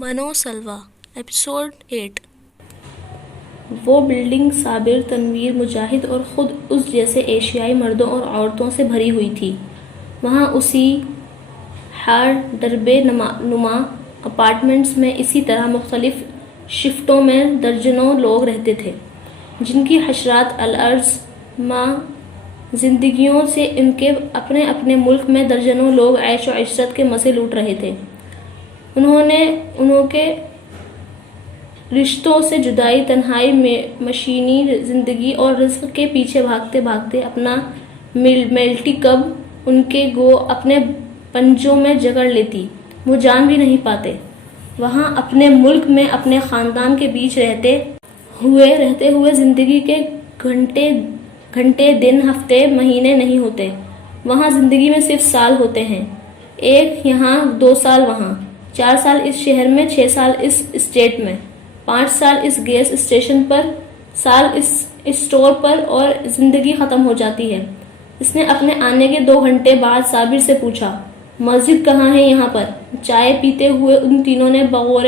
منو سلوا ایپیسوڈ 8۔ وہ بلڈنگ صابر، تنویر، مجاہد اور خود اس جیسے ایشیائی مردوں اور عورتوں سے بھری ہوئی تھی۔ وہاں اسی ہار ڈربے نما اپارٹمنٹس میں اسی طرح مختلف شفٹوں میں درجنوں لوگ رہتے تھے، جن کی حشرات الارض ماں زندگیوں سے ان کے اپنے اپنے ملک میں درجنوں لوگ عیش و عشرت کے مزے لوٹ رہے تھے۔ انہوں کے رشتوں سے جدائی، تنہائی، مشینی زندگی اور رزق کے پیچھے بھاگتے بھاگتے اپنا میلٹی کب ان کے گو اپنے پنجوں میں جکڑ لیتی، وہ جان بھی نہیں پاتے۔ وہاں اپنے ملک میں اپنے خاندان کے بیچ رہتے ہوئے زندگی کے گھنٹے دن، ہفتے، مہینے نہیں ہوتے۔ وہاں زندگی میں صرف سال ہوتے ہیں، ایک یہاں، 2 سال وہاں، 4 سال اس شہر میں، 6 سال اس اسٹیٹ میں، 5 سال اس گیس اسٹیشن پر، سال اس اسٹور پر، اور زندگی ختم ہو جاتی ہے۔ اس نے اپنے آنے کے 2 گھنٹے بعد صابر سے پوچھا، مسجد کہاں ہے یہاں پر؟ چائے پیتے ہوئے ان تینوں نے بغور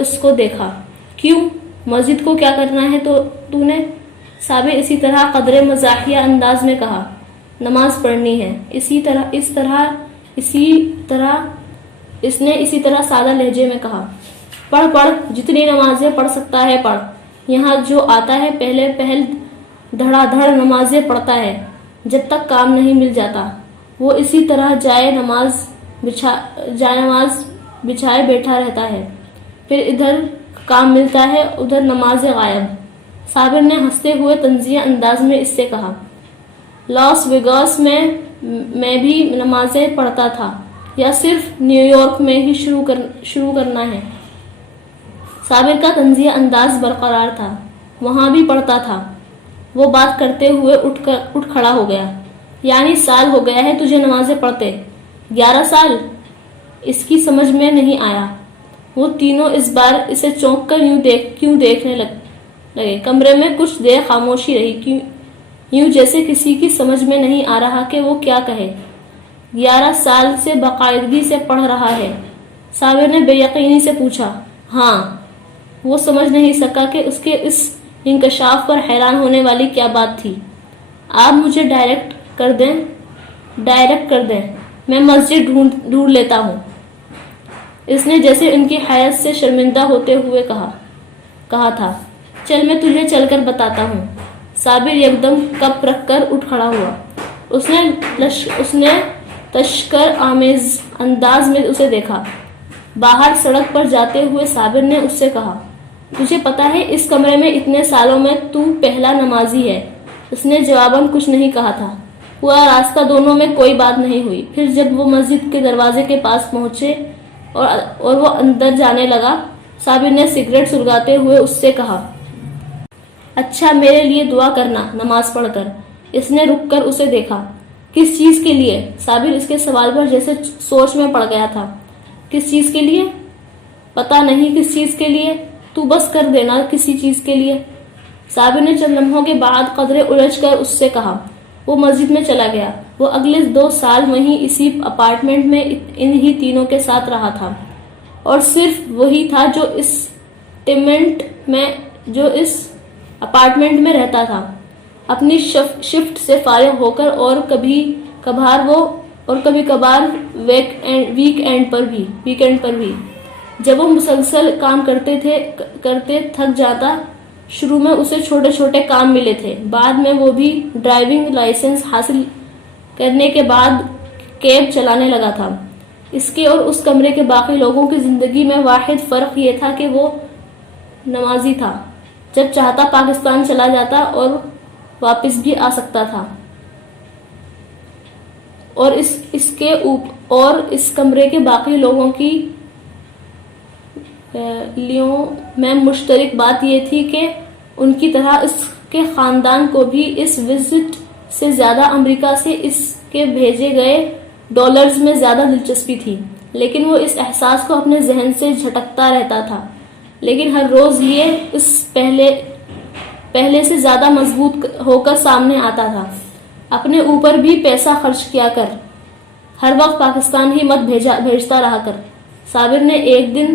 اس کو دیکھا۔ کیوں؟ مسجد کو کیا کرنا ہے تو نے؟ صابر اسی طرح قدرے مزاحیہ انداز میں کہا، نماز پڑھنی ہے۔ اس نے اسی طرح سادہ لہجے میں کہا، پڑھ، جتنی نمازیں پڑھ سکتا ہے پڑھ۔ یہاں جو آتا ہے پہل دھڑا دھڑ نمازیں پڑھتا ہے جب تک کام نہیں مل جاتا۔ وہ اسی طرح جائے نماز بچھائے بیٹھا رہتا ہے، پھر ادھر کام ملتا ہے، ادھر نمازیں غائب۔ صابر نے ہنستے ہوئے طنزیہ انداز میں اس سے کہا، لاس ویگاس میں بھی نمازیں پڑھتا تھا یا صرف نیو یارک میں ہی شروع کرنا ہے؟ صابر کا طنزیہ انداز برقرار تھا، وہاں بھی پڑھتا تھا۔ وہ بات کرتے ہوئے اٹھ کھڑا ہو گیا۔ یعنی سال ہو گیا ہے تجھے نمازیں پڑھتے؟ 11 سال؟ اس کی سمجھ میں نہیں آیا۔ وہ تینوں اس بار اسے چونک کر کیوں دیکھنے لگے۔ کمرے میں کچھ دیر خاموشی رہی، یوں جیسے کسی کی سمجھ میں نہیں آ رہا کہ وہ کیا کہے۔ 11 سال سے باقاعدگی سے پڑھ رہا ہے؟ صابر نے بے یقینی سے پوچھا۔ ہاں۔ وہ سمجھ نہیں سکا کہ اس کے اس انکشاف پر حیران ہونے والی کیا بات تھی۔ آپ مجھے ڈائریکٹ کر دیں، میں مسجد ڈھونڈ لیتا ہوں، اس نے جیسے ان کی حیرت سے شرمندہ ہوتے ہوئے کہا تھا۔ چل میں تجھے چل کر بتاتا ہوں۔ صابر یکدم کپ رکھ کر اٹھ کھڑا ہوا۔ اس نے تشکر آمیز انداز میں اسے دیکھا۔ باہر سڑک پر جاتے ہوئے صابر نے اس سے کہا، تجھے پتا ہے اس کمرے میں اتنے سالوں میں تو پہلا نمازی ہے؟ اس نے جواباً کچھ نہیں کہا تھا۔ پورا راستہ دونوں میں کوئی بات نہیں ہوئی۔ پھر جب وہ مسجد کے دروازے کے پاس پہنچے اور وہ اندر جانے لگا، صابر نے سگریٹ سلگاتے ہوئے اس سے کہا، اچھا میرے لیے دعا کرنا نماز پڑھ کر۔ اس نے رک کر اسے دیکھا۔ کس چیز کے لیے؟ صابر اس کے سوال پر جیسے سوچ میں پڑ گیا تھا۔ کس چیز کے لیے؟ پتا نہیں کس چیز کے لیے، تو بس کر دینا کسی چیز کے لیے۔ صابر نے چند لمحوں کے بعد قدرے الجھ کر اس سے کہا۔ وہ مسجد میں چلا گیا۔ وہ اگلے 2 سال وہیں اسی اپارٹمنٹ میں انہی تینوں کے ساتھ رہا تھا، اور صرف وہی تھا جو اپارٹمنٹ میں رہتا تھا، اپنی شفٹ سے فارغ ہو کر، اور کبھی کبھار ویک اینڈ پر بھی۔ جب وہ مسلسل کام کرتے تھک جاتا۔ شروع میں اسے چھوٹے چھوٹے کام ملے تھے، بعد میں وہ بھی ڈرائیونگ لائسنس حاصل کرنے کے بعد کیب چلانے لگا تھا۔ اس کے اور اس کمرے کے باقی لوگوں کی زندگی میں واحد فرق یہ تھا کہ وہ نمازی تھا، جب چاہتا پاکستان چلا جاتا اور واپس بھی آ سکتا تھا، اور اس کمرے کے باقی لوگوں کی لیوں میں مشترک بات یہ تھی کہ ان کی طرح اس کے خاندان کو بھی اس وزٹ سے زیادہ امریکہ سے اس کے بھیجے گئے ڈالرز میں زیادہ دلچسپی تھی، لیکن وہ اس احساس کو اپنے ذہن سے جھٹکتا رہتا تھا۔ لیکن ہر روز یہ اس پہلے سے زیادہ مضبوط ہو کر سامنے آتا تھا۔ اپنے اوپر بھی پیسہ خرچ کیا کر، ہر وقت پاکستان ہی مت بھیجتا رہا کر۔ صابر نے ایک دن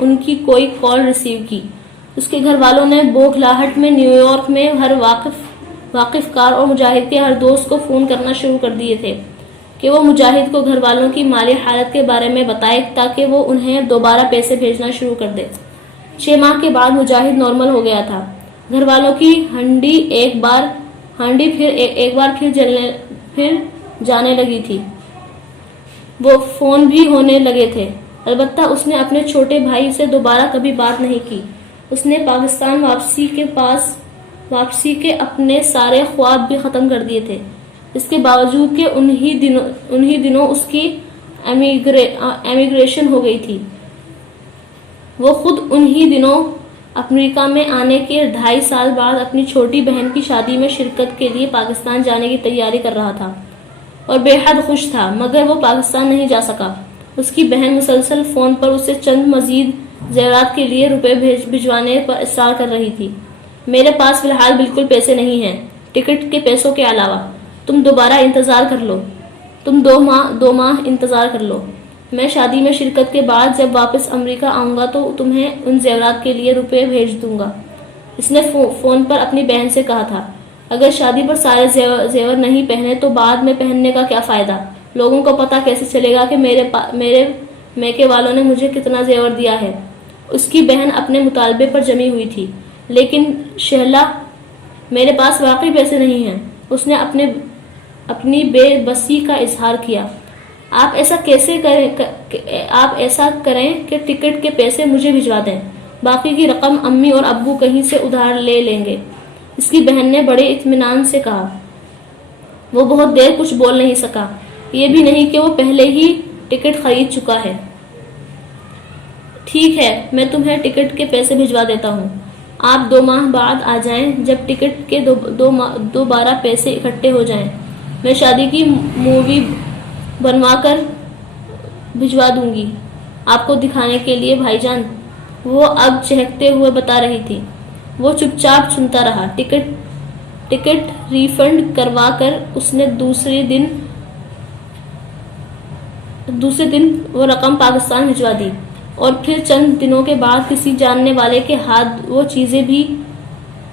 ان کی کوئی کال ریسیو کی۔ اس کے گھر والوں نے بوکھلاہٹ میں نیو یارک میں ہر واقف کار اور مجاہد کے ہر دوست کو فون کرنا شروع کر دیے تھے کہ وہ مجاہد کو گھر والوں کی مالی حالت کے بارے میں بتائے تاکہ وہ انہیں دوبارہ پیسے بھیجنا شروع کر دے۔ 6 ماہ کے بعد مجاہد نارمل ہو گیا تھا۔ گھر والوں کی ہنڈی ایک بار پھر جانے لگی تھی۔ وہ فون بھی ہونے لگے تھے۔ البتہ اس نے اپنے چھوٹے بھائی سے دوبارہ کبھی بات نہیں کی۔ اس نے پاکستان واپسی کے اپنے سارے خواب بھی ختم کر دیے تھے، اس کے باوجود کہ انہی دنوں اس کی امیگریشن ہو گئی تھی۔ وہ خود انہی دنوں امریکہ میں آنے کے 2.5 سال بعد اپنی چھوٹی بہن کی شادی میں شرکت کے لیے پاکستان جانے کی تیاری کر رہا تھا اور بے حد خوش تھا، مگر وہ پاکستان نہیں جا سکا۔ اس کی بہن مسلسل فون پر اسے چند مزید زیورات کے لیے روپے بھجوانے پر اصرار کر رہی تھی۔ میرے پاس فی الحال بالکل پیسے نہیں ہیں، ٹکٹ کے پیسوں کے علاوہ۔ تم دوبارہ انتظار کر لو، تم دو ماہ انتظار کر لو۔ میں شادی میں شرکت کے بعد جب واپس امریکہ آؤں گا تو تمہیں ان زیورات کے لیے روپے بھیج دوں گا۔ اس نے فون پر اپنی بہن سے کہا تھا، اگر شادی پر سارے زیور نہیں پہنے تو بعد میں پہننے کا کیا فائدہ؟ لوگوں کو پتہ کیسے چلے گا کہ میرے میکے والوں نے مجھے کتنا زیور دیا ہے؟ اس کی بہن اپنے مطالبے پر جمی ہوئی تھی۔ لیکن شہلا، میرے پاس واقعی پیسے نہیں ہیں۔ اس نے اپنی بے بسی کا اظہار کیا۔ آپ ایسا کریں کہ ٹکٹ کے پیسے مجھے بھجوا دیں، باقی کی رقم امی اور ابو کہیں سے ادھار لے لیں گے، اس کی بہن نے بڑے اطمینان سے کہا۔ وہ بہت دیر کچھ بول نہیں سکا، یہ بھی نہیں کہ وہ پہلے ہی ٹکٹ خرید چکا ہے۔ ٹھیک ہے، میں تمہیں ٹکٹ کے پیسے بھجوا دیتا ہوں، آپ 2 ماہ بعد آ جائیں، جب ٹکٹ کے دوبارہ پیسے اکٹھے ہو جائیں، میں شادی کی مووی بنوا کر بھجوا دوں گی آپ کو دکھانے کے لیے بھائی جان، وہ اب چہکتے ہوئے بتا رہی تھی۔ وہ چپ چاپ سنتا رہا۔ ٹکٹ ری فنڈ کروا کر اس نے دوسرے دن وہ رقم پاکستان بھجوا دی، اور پھر چند دنوں کے بعد کسی جاننے والے کے ہاتھ وہ چیزیں بھی،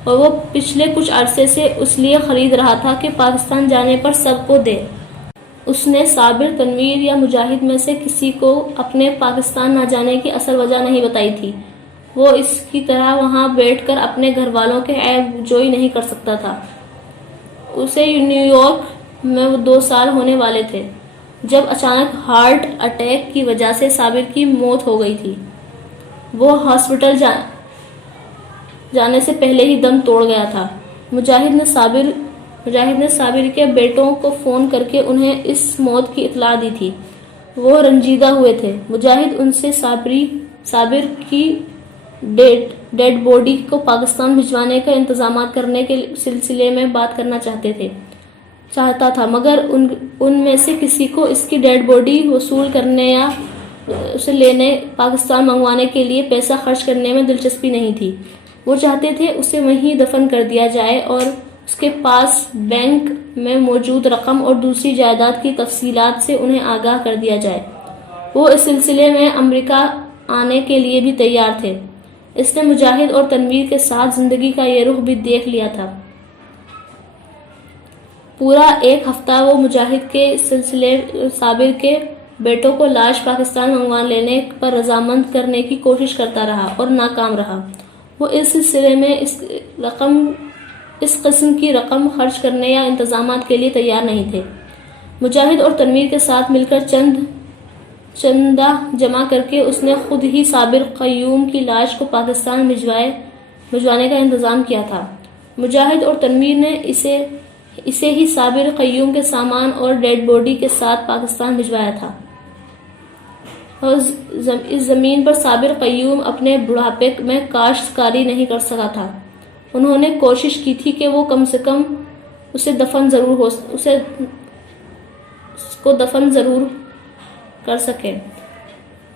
اور وہ پچھلے کچھ عرصے سے اس لیے خرید رہا تھا کہ پاکستان جانے پر سب کو دے۔ اس نے صابر، تنویر یا مجاہد میں سے کسی کو اپنے پاکستان نہ جانے کی اصل وجہ نہیں بتائی تھی۔ وہ اس کی طرح وہاں بیٹھ کر اپنے گھر والوں کے عیب جوئی نہیں کر سکتا تھا۔ اسے نیو یارک میں 2 سال ہونے والے تھے جب اچانک ہارٹ اٹیک کی وجہ سے صابر کی موت ہو گئی تھی۔ وہ ہاسپٹل جانے سے پہلے ہی دم توڑ گیا تھا۔ مجاہد نے صابر کے بیٹوں کو فون کر کے انہیں اس موت کی اطلاع دی تھی۔ وہ رنجیدہ ہوئے تھے۔ مجاہد ان سے صابر کی ڈیڈ باڈی کو پاکستان بھجوانے کا انتظامات کرنے کے سلسلے میں بات کرنا چاہتا تھا، مگر ان میں سے کسی کو اس کی ڈیڈ باڈی وصول کرنے یا اسے لینے پاکستان منگوانے کے لیے پیسہ خرچ کرنے میں دلچسپی نہیں تھی۔ وہ چاہتے تھے اسے وہیں دفن کر دیا جائے اور اس کے پاس بینک میں موجود رقم اور دوسری جائیداد کی تفصیلات سے انہیں آگاہ کر دیا جائے۔ وہ اس سلسلے میں امریکہ آنے کے لیے بھی تیار تھے۔ اس نے مجاہد اور تنویر کے ساتھ زندگی کا یہ رخ بھی دیکھ لیا تھا۔ پورا 1 ہفتہ وہ مجاہد کے سلسلے صابر کے بیٹوں کو لاش پاکستان منگوا لینے پر رضامند کرنے کی کوشش کرتا رہا اور ناکام رہا۔ وہ اس سلسلے میں اس قسم کی رقم خرچ کرنے یا انتظامات کے لیے تیار نہیں تھے۔ مجاہد اور تنویر کے ساتھ مل کر چندہ جمع کر کے اس نے خود ہی صابر قیوم کی لاش کو پاکستان بھجوانے کا انتظام کیا تھا۔ مجاہد اور تنویر نے اسے ہی صابر قیوم کے سامان اور ڈیڈ باڈی کے ساتھ پاکستان بھجوایا تھا، اور اس زمین پر صابر قیوم اپنے بڑھاپے میں کاشتکاری نہیں کر سکا تھا۔ انہوں نے کوشش کی تھی کہ وہ کم سے کم اسے دفن ضرور کر سکے۔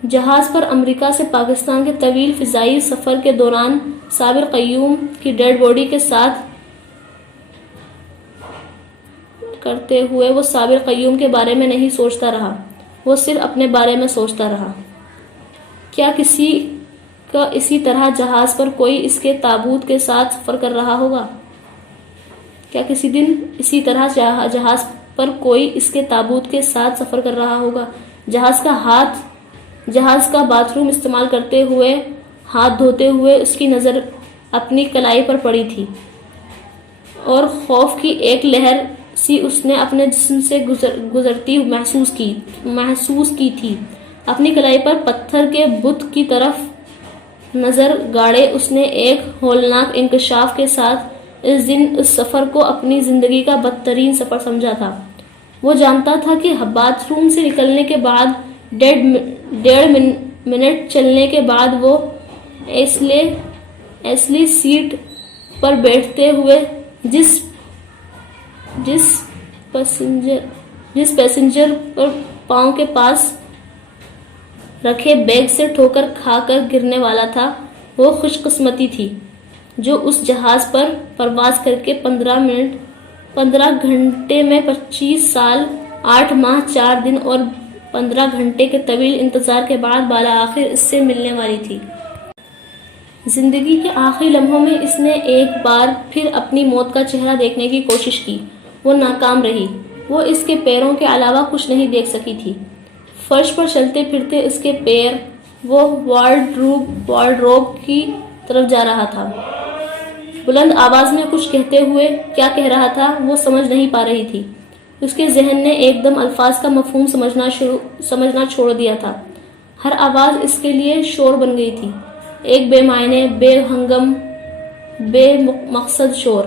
جہاز پر امریکہ سے پاکستان کے طویل فضائی سفر کے دوران صابر قیوم کی ڈیڈ باڈی کے ساتھ کرتے ہوئے وہ صابر قیوم کے بارے میں نہیں سوچتا رہا، وہ صرف اپنے بارے میں سوچتا رہا۔ کیا کسی کا اسی طرح جہاز پر کوئی اس کے تابوت کے ساتھ سفر کر رہا ہوگا؟ کیا کسی دن اسی طرح جہاز پر کوئی اس کے تابوت کے ساتھ سفر کر رہا ہوگا؟ جہاز کا باتھ روم استعمال کرتے ہوئے ہاتھ دھوتے ہوئے اس کی نظر اپنی کلائی پر پڑی تھی اور خوف کی ایک لہر سی اس نے اپنے جسم سے گزرتی محسوس کی تھی۔ اپنی کلائی پر پتھر کے بت کی طرف نظر گاڑے اس نے ایک ہولناک انکشاف کے ساتھ اس دن اس سفر کو اپنی زندگی کا بدترین سفر سمجھا تھا۔ وہ جانتا تھا کہ باتھ روم سے نکلنے کے بعد 1.5 منٹ چلنے کے بعد وہ اصلی سیٹ پر بیٹھتے ہوئے جس پیسنجر پر پاؤں کے پاس رکھے بیگ سے ٹھوکر کھا کر گرنے والا تھا، وہ خوش قسمتی تھی جو اس جہاز پر پرواز کر کے 15 گھنٹے میں 25 سال 8 ماہ 4 دن اور 15 گھنٹے کے طویل انتظار کے بعد بالآخر اس سے ملنے والی تھی۔ زندگی کے آخری لمحوں میں اس نے ایک بار پھر اپنی موت کا چہرہ دیکھنے کی کوشش کی۔ وہ ناکام رہی۔ وہ اس کے پیروں کے علاوہ کچھ نہیں دیکھ سکی تھی۔ فرش پر چلتے پھرتے اس کے پیر وہ وارڈروب کی طرف جا رہا تھا۔ بلند آواز میں کچھ کہتے ہوئے کیا کہہ رہا تھا وہ سمجھ نہیں پا رہی تھی۔ اس کے ذہن نے ایک دم الفاظ کا مفہوم سمجھنا چھوڑ دیا تھا۔ ہر آواز اس کے لیے شور بن گئی تھی، ایک بے معنی، بے ہنگم، بے مقصد شور۔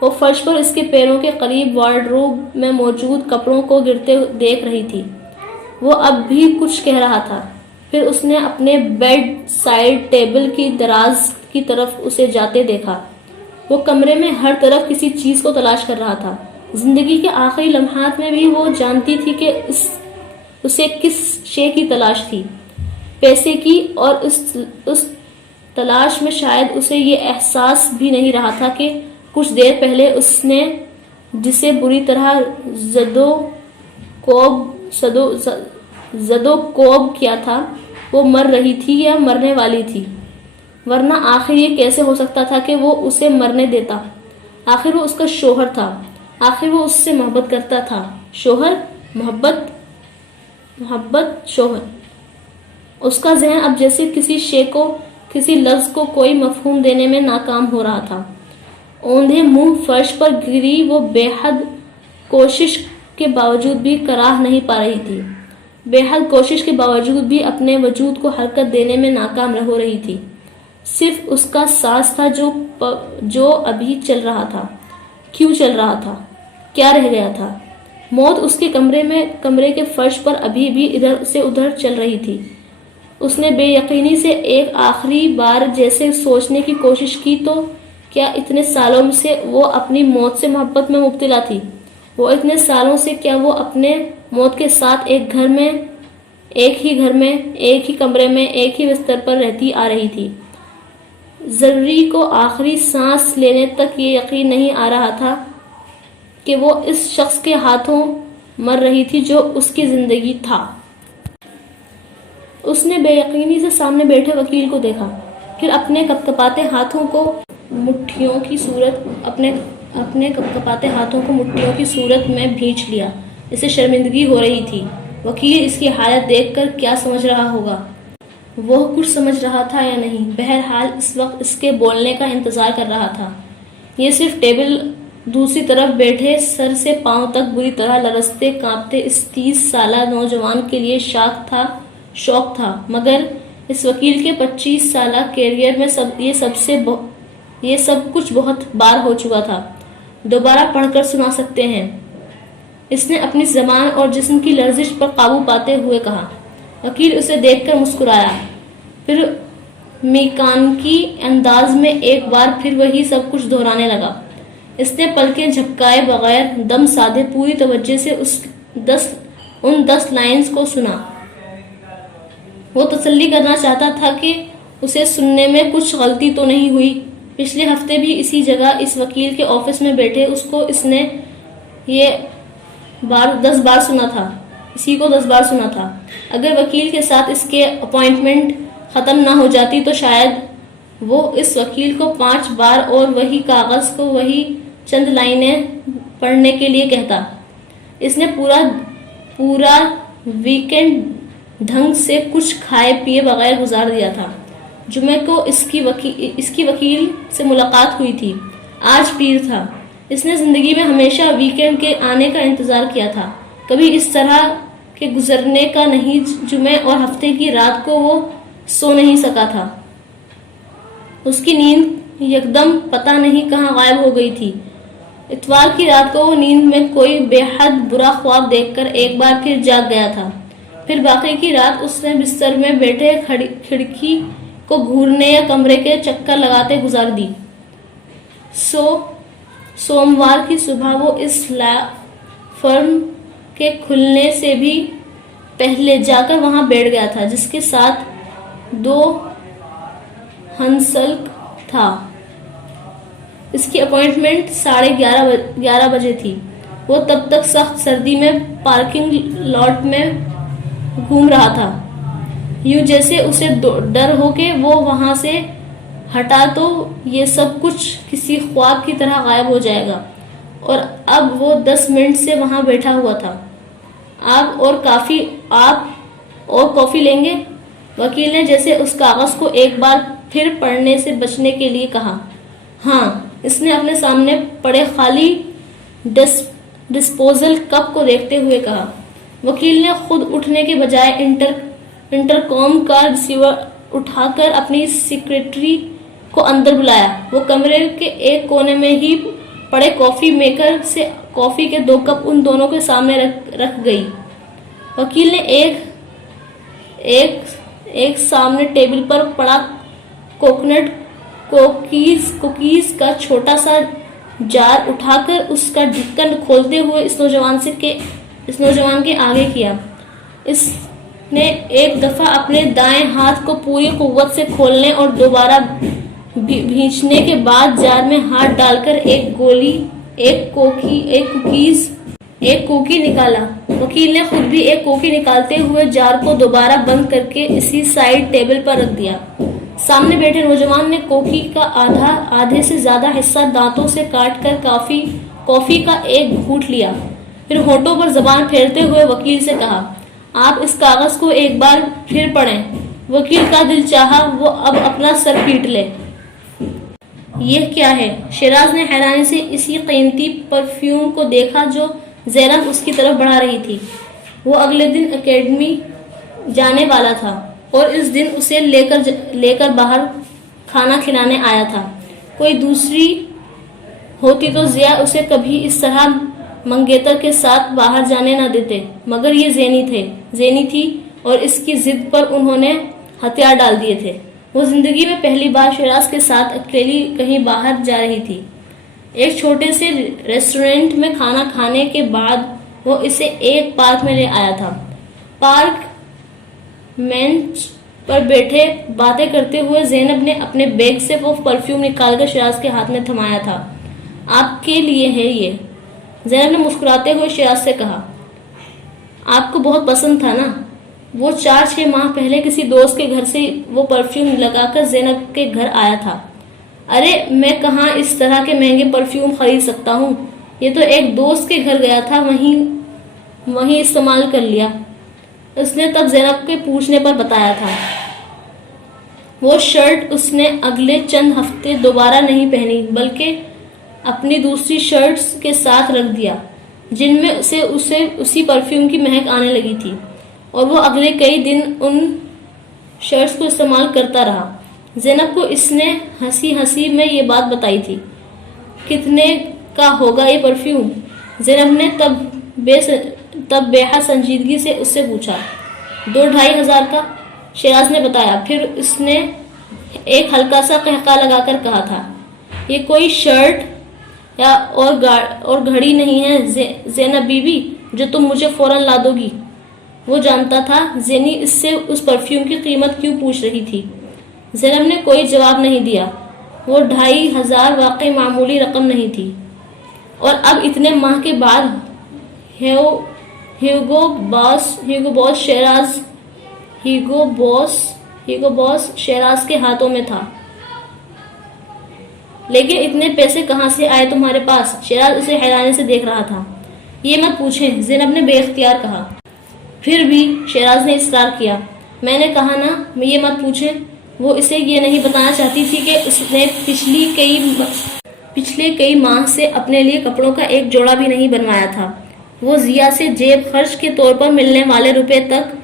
وہ فرش پر اس کے پیروں کے قریب وارڈروب میں موجود کپڑوں کو گرتے دیکھ رہی تھی۔ وہ اب بھی کچھ کہہ رہا تھا، پھر اس نے اپنے بیڈ سائڈ ٹیبل کی دراز کی طرف اسے جاتے دیکھا۔ وہ کمرے میں ہر طرف کسی چیز کو تلاش کر رہا تھا۔ زندگی کے آخری لمحات میں بھی وہ جانتی تھی کہ اسے کس شے کی تلاش تھی، پیسے کی، اور اس تلاش میں شاید اسے یہ احساس بھی نہیں رہا تھا کہ کچھ دیر پہلے اس نے جسے بری طرح زد و کوب کیا تھا وہ مر رہی تھی یا مرنے والی تھی، ورنہ آخر یہ کیسے ہو سکتا تھا کہ وہ اسے مرنے دیتا؟ آخر وہ اس کا شوہر تھا، آخر وہ اس سے محبت کرتا تھا۔ شوہر، محبت، شوہر۔ اس کا ذہن اب جیسے کسی شے کو، کسی لفظ کو کوئی مفہوم دینے میں ناکام ہو رہا تھا۔ اوندھے منہ فرش پر گری وہ بے حد کوشش کے باوجود بھی کراہ نہیں پا رہی تھی، بے حد کوشش کے باوجود بھی اپنے وجود کو حرکت دینے میں ناکام ہو رہی تھی۔ صرف اس کا سانس تھا جو ابھی چل رہا تھا۔ کیوں چل رہا تھا؟ کیا رہ گیا تھا؟ موت اس کے کمرے کے فرش پر ابھی بھی ادھر سے ادھر چل رہی تھی۔ اس نے بے یقینی سے ایک آخری بار جیسے سوچنے کی کوشش کی، تو کیا اتنے سالوں سے وہ اپنی موت سے محبت میں مبتلا تھی؟ وہ اتنے سالوں سے کیا وہ اپنے موت کے ساتھ ایک گھر میں، ایک ہی کمرے میں، ایک ہی بستر پر رہتی آ رہی تھی؟ ضروری کو آخری سانس لینے تک یہ یقین نہیں آ رہا تھا کہ وہ اس شخص کے ہاتھوں مر رہی تھی جو اس کی زندگی تھا۔ اس نے بے یقینی سے سامنے بیٹھے وکیل کو دیکھا، پھر اپنے کپکپاتے ہاتھوں کو مٹھیوں کی صورت میں بھینچ لیا۔ اسے شرمندگی ہو رہی تھی۔ وکیل اس کی حالت دیکھ کر کیا سمجھ رہا ہوگا؟ وہ کچھ سمجھ رہا تھا یا نہیں؟ بہرحال اس وقت اس کے بولنے کا انتظار کر رہا تھا۔ یہ صرف ٹیبل دوسری طرف بیٹھے سر سے پاؤں تک بری طرح لرزتے کانپتے اس 30 سالہ نوجوان کے لیے شوق تھا، مگر اس وکیل کے 25 سالہ کیریئر میں یہ سب کچھ بہت بار ہو چکا تھا۔ دوبارہ پڑھ کر سنا سکتے ہیں؟ اس نے اپنی زبان اور جسم کی لرزش پر قابو پاتے ہوئے کہا۔ وکیل اسے دیکھ کر مسکرایا، پھر میکانیکی انداز میں ایک بار پھر وہی سب کچھ دہرانے لگا۔ اس نے پلکیں جھپکائے بغیر دم سادے پوری توجہ سے ان 10 لائنز کو سنا۔ وہ تسلی کرنا چاہتا تھا کہ اسے سننے میں کچھ غلطی تو نہیں ہوئی۔ پچھلے ہفتے بھی اسی جگہ اس وکیل کے آفس میں بیٹھے اس کو اس نے یہ 10 بار سنا تھا۔ اگر وکیل کے ساتھ اس کے اپوائنٹمنٹ ختم نہ ہو جاتی تو شاید وہ اس وکیل کو 5 بار اور وہی کاغذ کو وہی چند لائنیں پڑھنے کے لیے کہتا۔ اس نے پورا ویکنڈ ڈھنگ سے کچھ کھائے پیے بغیر گزار دیا تھا۔ جمعے کو اس کی وکیل سے ملاقات ہوئی تھی۔ آج پیر تھا۔ اس نے زندگی میں ہمیشہ ویکنڈ کے آنے کا انتظار کیا تھا، کبھی اس طرح کے گزرنے کا نہیں۔ جمعے اور ہفتے کی رات کو وہ سو نہیں سکا تھا۔ اس کی نیند یکدم پتہ نہیں کہاں غائب ہو گئی تھی۔ اتوار کی رات کو وہ نیند میں کوئی بے حد برا خواب دیکھ کر ایک بار پھر جاگ گیا تھا۔ پھر باقی کی رات اس نے بستر میں بیٹھے کھڑکی کو گھورنے یا کمرے کے چکر لگاتے گزار دی۔ سوموار کی صبح وہ اس لا فرم کے کھلنے سے بھی پہلے جا کر وہاں بیٹھ گیا تھا، جس کے ساتھ 2 ہنسلک تھا۔ اس کی اپوائنٹمنٹ 11:30 بجے تھی۔ وہ تب تک سخت سردی میں پارکنگ لاٹ میں گھوم رہا تھا، یوں جیسے اسے ڈر ہو کہ وہ وہاں سے ہٹا تو یہ سب کچھ کسی خواب کی طرح غائب ہو جائے گا۔ اور اب وہ 10 منٹ سے وہاں بیٹھا ہوا تھا۔ آپ اور کافی لیں گے؟ وکیل نے جیسے اس کاغذ کو ایک بار پھر پڑھنے سے بچنے کے لیے کہا۔ ہاں، اس نے اپنے سامنے پڑے خالی ڈسپوزل کپ کو دیکھتے ہوئے کہا۔ وکیل نے خود اٹھنے کے بجائے انٹرکام کا ریسیور اٹھا کر اپنی سیکریٹری کو اندر بلایا۔ وہ کمرے کے ایک کونے میں ہی پڑے کافی میکر سے کافی کے 2 کپ ان دونوں کے سامنے رکھ گئی۔ وکیل نے ایک سامنے ٹیبل پر پڑا کوکونٹ کوکیز کا چھوٹا سا جار اٹھا کر اس کا ڈھکن کھولتے ہوئے اس نوجوان کے آگے کیا۔ اس نے ایک دفعہ اپنے دائیں ہاتھ کو پوری قوت سے کھولنے اور دوبارہ بھینچنے کے بعد جار میں ہاتھ ڈال کر ایک کوکی نکالا۔ وکیل نے خود بھی ایک کوکی نکالتے ہوئے جار کو دوبارہ بند کر کے اسی سائڈ ٹیبل پر رکھ دیا۔ سامنے بیٹھے نوجوان نے کوکی کا آدھے سے زیادہ حصہ دانتوں سے کاٹ کر کافی کا ایک گھونٹ لیا، پھر ہونٹوں پر زبان پھیرتے ہوئے وکیل سے کہا، آپ اس کاغذ کو ایک بار پھر پڑھیں۔ وکیل کا دل چاہا وہ اب اپنا سر پیٹ لے۔ یہ کیا ہے؟ شیراز نے حیرانی سے اسی قیمتی پرفیوم کو دیکھا جو زینب اس کی طرف بڑھا رہی تھی۔ وہ اگلے دن اکیڈمی جانے والا تھا اور اس دن اسے لے کر باہر کھانا کھلانے آیا تھا۔ کوئی دوسری ہوتی تو ضیاء اسے کبھی اس طرح منگیتر کے ساتھ باہر جانے نہ دیتے، مگر یہ زینی تھی اور اس کی ضد پر انہوں نے ہتھیار ڈال دیے تھے۔ وہ زندگی میں پہلی بار شیراز کے ساتھ اکیلی کہیں باہر جا رہی تھی۔ ایک چھوٹے سے ریسٹورینٹ میں کھانا کھانے کے بعد وہ اسے ایک پارک میں لے آیا تھا۔ پارک بینچ پر بیٹھے باتیں کرتے ہوئے زینب نے اپنے بیگ سے وہ پرفیوم نکال کر شیراز کے ہاتھ میں تھمایا تھا۔ آپ کے لیے ہے یہ، زینب نے مسکراتے ہوئے شیراز سے کہا۔ آپ کو بہت پسند تھا نا؟ وہ 4-6 ماہ پہلے کسی دوست کے گھر سے وہ پرفیوم لگا کر زینب کے گھر آیا تھا۔ ارے میں کہاں اس طرح کے مہنگے پرفیوم خرید سکتا ہوں، یہ تو ایک دوست کے گھر گیا تھا، وہیں استعمال کر لیا، اس نے تب زینب کے پوچھنے پر بتایا تھا۔ وہ شرٹ اس نے اگلے چند ہفتے دوبارہ نہیں پہنی بلکہ اپنی دوسری شرٹس کے ساتھ رکھ دیا جن میں اسے اسی پرفیوم کی مہک آنے لگی تھی، اور وہ اگلے کئی دن ان شرٹس کو استعمال کرتا رہا۔ زینب کو اس نے ہنسی میں یہ بات بتائی تھی۔ کتنے کا ہوگا یہ پرفیوم؟ زینب نے تب بے حد سنجیدگی سے اس سے پوچھا۔ 2-2.5 ہزار کا، شیراز نے بتایا۔ پھر اس نے ایک ہلکا سا قہقہ لگا کر کہا تھا، یہ کوئی شرٹ اور گھڑی نہیں ہے زینب بی بی جو تم مجھے فوراً لا دو گی۔ وہ جانتا تھا زینی اس سے اس پرفیوم کی قیمت کیوں پوچھ رہی تھی۔ زینب نے کوئی جواب نہیں دیا۔ وہ 2.5 ہزار واقعی معمولی رقم نہیں تھی، اور اب اتنے ماہ کے بعد ہیوگو باس ہیگو باس شہراز کے ہاتھوں میں تھا. لیکن اتنے پیسے کہاں سے آئے تمہارے پاس؟ شہراز اسے حیرانی سے دیکھ رہا تھا. یہ مت پوچھیں، زینب نے بے اختیار کہا. پھر بھی شہراز نے اصرار کیا. میں نے کہا نا یہ مت پوچھیں. وہ اسے یہ نہیں بتانا چاہتی تھی کہ اس نے پچھلے کئی ماہ سے اپنے لیے کپڑوں کا ایک جوڑا بھی نہیں بنوایا تھا. وہ ضیا سے جیب خرچ کے طور پر ملنے والے روپے تک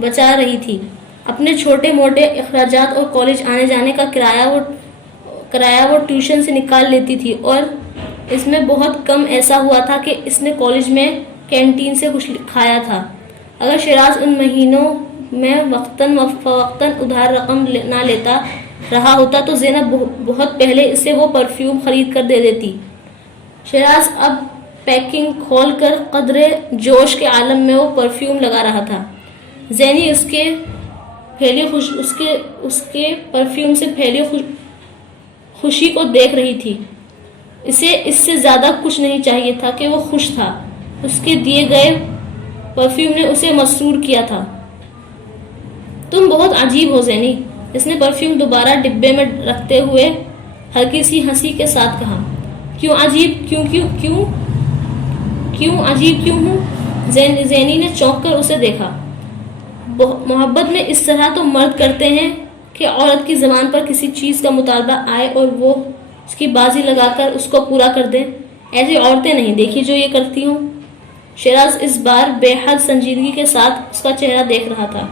بچا رہی تھی. اپنے چھوٹے موٹے اخراجات اور کالج آنے جانے کا کرایہ وہ ٹیوشن سے نکال لیتی تھی، اور اس میں بہت کم ایسا ہوا تھا کہ اس نے کالج میں کینٹین سے کچھ کھایا تھا. اگر شہراز ان مہینوں میں وقتاً فوقتاً ادھار رقم نہ لیتا رہا ہوتا تو زینب بہت پہلے اسے وہ پرفیوم خرید کر دے دیتی. شہراز اب پیکنگ کھول کر قدرے جوش کے عالم میں وہ پرفیوم لگا رہا تھا. زینی اس کے پرفیوم سے پھیلی خوشی کو دیکھ رہی تھی. اسے اس سے زیادہ کچھ نہیں چاہیے تھا کہ وہ خوش تھا. اس کے دیے گئے پرفیوم نے اسے مسرور کیا تھا. تم بہت عجیب ہو زینی، اس نے پرفیوم دوبارہ ڈبے میں رکھتے ہوئے ہلکی سی ہنسی کے ساتھ کہا. کیوں عجیب کیوں ہوں؟ زینی نے چونک کر اسے دیکھا. محبت میں اس طرح تو مرد کرتے ہیں کہ عورت کی زبان پر کسی چیز کا مطالبہ آئے اور وہ اس کی بازی لگا کر اس کو پورا کر دے. ایسی عورتیں نہیں دیکھی جو یہ کرتی ہوں. شہراز اس بار بے حد سنجیدگی کے ساتھ اس کا چہرہ دیکھ رہا تھا.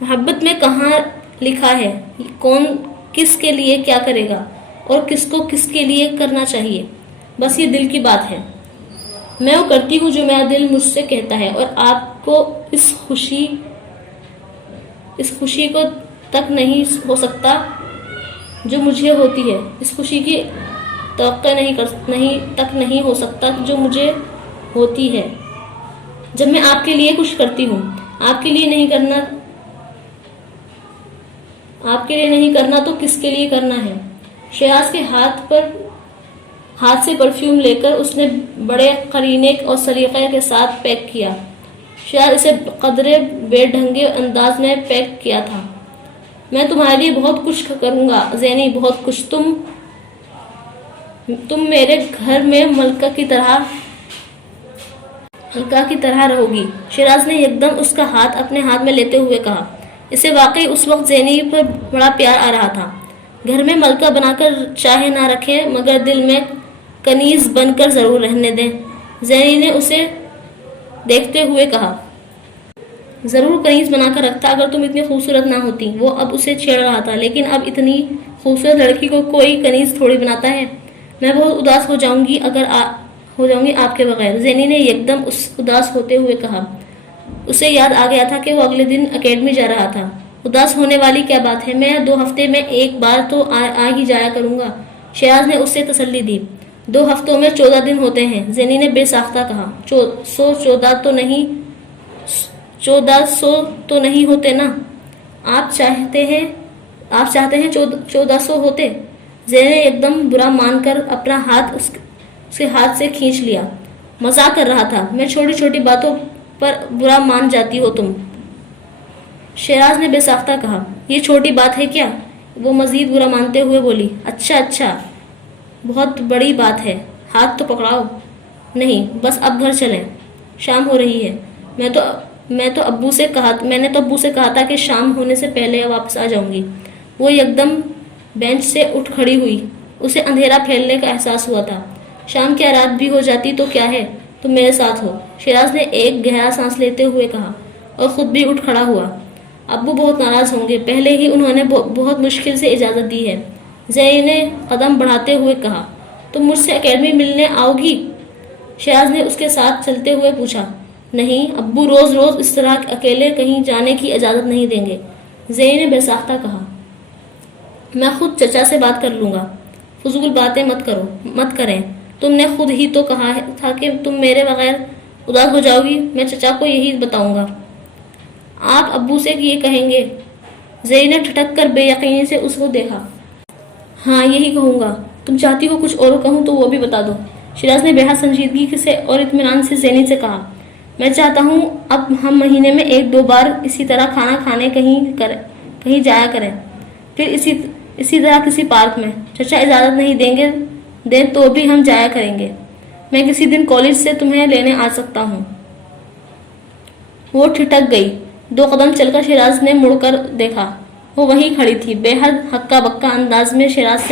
محبت میں کہاں لکھا ہے کون کس کے لیے کیا کرے گا اور کس کو کس کے لیے کرنا چاہیے؟ بس یہ دل کی بات ہے. میں وہ کرتی ہوں جو میرا دل مجھ سے کہتا ہے، اور آپ کو اس خوشی کو تک نہیں ہو سکتا جو مجھے ہوتی ہے. اس خوشی کی توقع نہیں ہو سکتا جو مجھے ہوتی ہے جب میں آپ کے لیے کچھ کرتی ہوں. آپ کے لیے نہیں کرنا تو کس کے لیے کرنا ہے؟ شہراز کے ہاتھ سے پرفیوم لے کر اس نے بڑے قرینے اور سلیقے کے ساتھ پیک کیا. شہراز اسے قدرے بے ڈھنگے انداز میں پیک کیا تھا. میں تمہارے لیے بہت کچھ کروں گا زینی، بہت کچھ. تم میرے گھر میں ملکہ کی طرح رہو گی. شہراز نے یکدم اس کا ہاتھ اپنے ہاتھ میں لیتے ہوئے کہا. اسے واقعی اس وقت زینی پر بڑا پیار آ رہا تھا. گھر میں ملکہ بنا کر چاہے نہ رکھے مگر دل میں کنیز بن کر ضرور رہنے دیں. زینی نے اسے دیکھتے ہوئے کہا. ضرور کنیز بنا کر رکھتا اگر تم اتنی خوبصورت نہ ہوتی. وہ اب اسے چھیڑ رہا تھا. لیکن اب اتنی خوبصورت لڑکی کو کوئی کنیز تھوڑی بناتا ہے. میں بہت اداس ہو جاؤں گی آپ کے بغیر. زینی نے یکدم اداس ہوتے ہوئے کہا. اسے یاد آ گیا تھا کہ وہ اگلے دن اکیڈمی جا رہا تھا. اداس ہونے والی کیا بات ہے، میں 2 ہفتے میں ایک بار تو آ ہی جایا کروں گا. شہراز نے اسے تسلی دی. 2 ہفتوں میں 14 دن ہوتے ہیں. زینی نے بے ساختہ کہا. 1400 تو نہیں ہوتے نا؟ آپ چاہتے ہیں 1400 ہوتے؟ زینی نے ایک دم برا مان کر اپنا ہاتھ اس کے ہاتھ سے کھینچ لیا. مذاق کر رہا تھا میں. چھوٹی چھوٹی باتوں پر برا مان جاتی ہو تم. شہراز نے بے ساختہ کہا. یہ چھوٹی بات ہے کیا؟ وہ مزید برا مانتے ہوئے بولی. اچھا بہت بڑی بات ہے. ہاتھ تو پکڑاؤ. نہیں بس اب گھر چلیں، شام ہو رہی ہے. میں نے تو ابو سے کہا تھا کہ شام ہونے سے پہلے واپس آ جاؤں گی. وہ یکدم بینچ سے اٹھ کھڑی ہوئی. اسے اندھیرا پھیلنے کا احساس ہوا تھا. شام کیا رات بھی ہو جاتی تو کیا ہے، تم میرے ساتھ ہو. شہراز نے ایک گہرا سانس لیتے ہوئے کہا اور خود بھی اٹھ کھڑا ہوا. ابو بہت ناراض ہوں گے، پہلے ہی انہوں نے بہت مشکل سے اجازت دی ہے. زینی نے قدم بڑھاتے ہوئے کہا. تم مجھ سے اکیڈمی ملنے آؤ گی؟ شہراز نے اس کے ساتھ چلتے ہوئے پوچھا. نہیں، ابو روز اس طرح اکیلے کہیں جانے کی اجازت نہیں دیں گے. زینی نے بے ساختہ کہا. میں خود چچا سے بات کر لوں گا. فضول باتیں مت کریں. تم نے خود ہی تو کہا تھا کہ تم میرے بغیر اداس ہو جاؤ گی. میں چچا کو یہی بتاؤں گا. آپ ابو سے یہ کہیں گے؟ زینی نے ٹھٹک کر بے یقینی سے اس کو دیکھا. ہاں یہی کہوں گا. تم چاہتی ہو کچھ اور کہوں تو وہ بھی بتا دو. شہراز نے بے حد سنجیدگی سے اور اطمینان سے زینی سے کہا. میں چاہتا ہوں اب ہم مہینے میں 1-2 بار اسی طرح کھانا کھانے کہیں جایا کریں، پھر اسی طرح کسی پارک میں۔ چچا اجازت نہیں دیں تو بھی ہم جایا کریں گے۔ میں کسی دن کالج سے تمہیں لینے آ سکتا ہوں۔ وہ ٹھٹک گئی۔ 2 قدم چل کر شیراز نے مڑ کر دیکھا۔ وہ وہیں کھڑی تھی۔ بے حد ہکا بکا انداز میں شیراز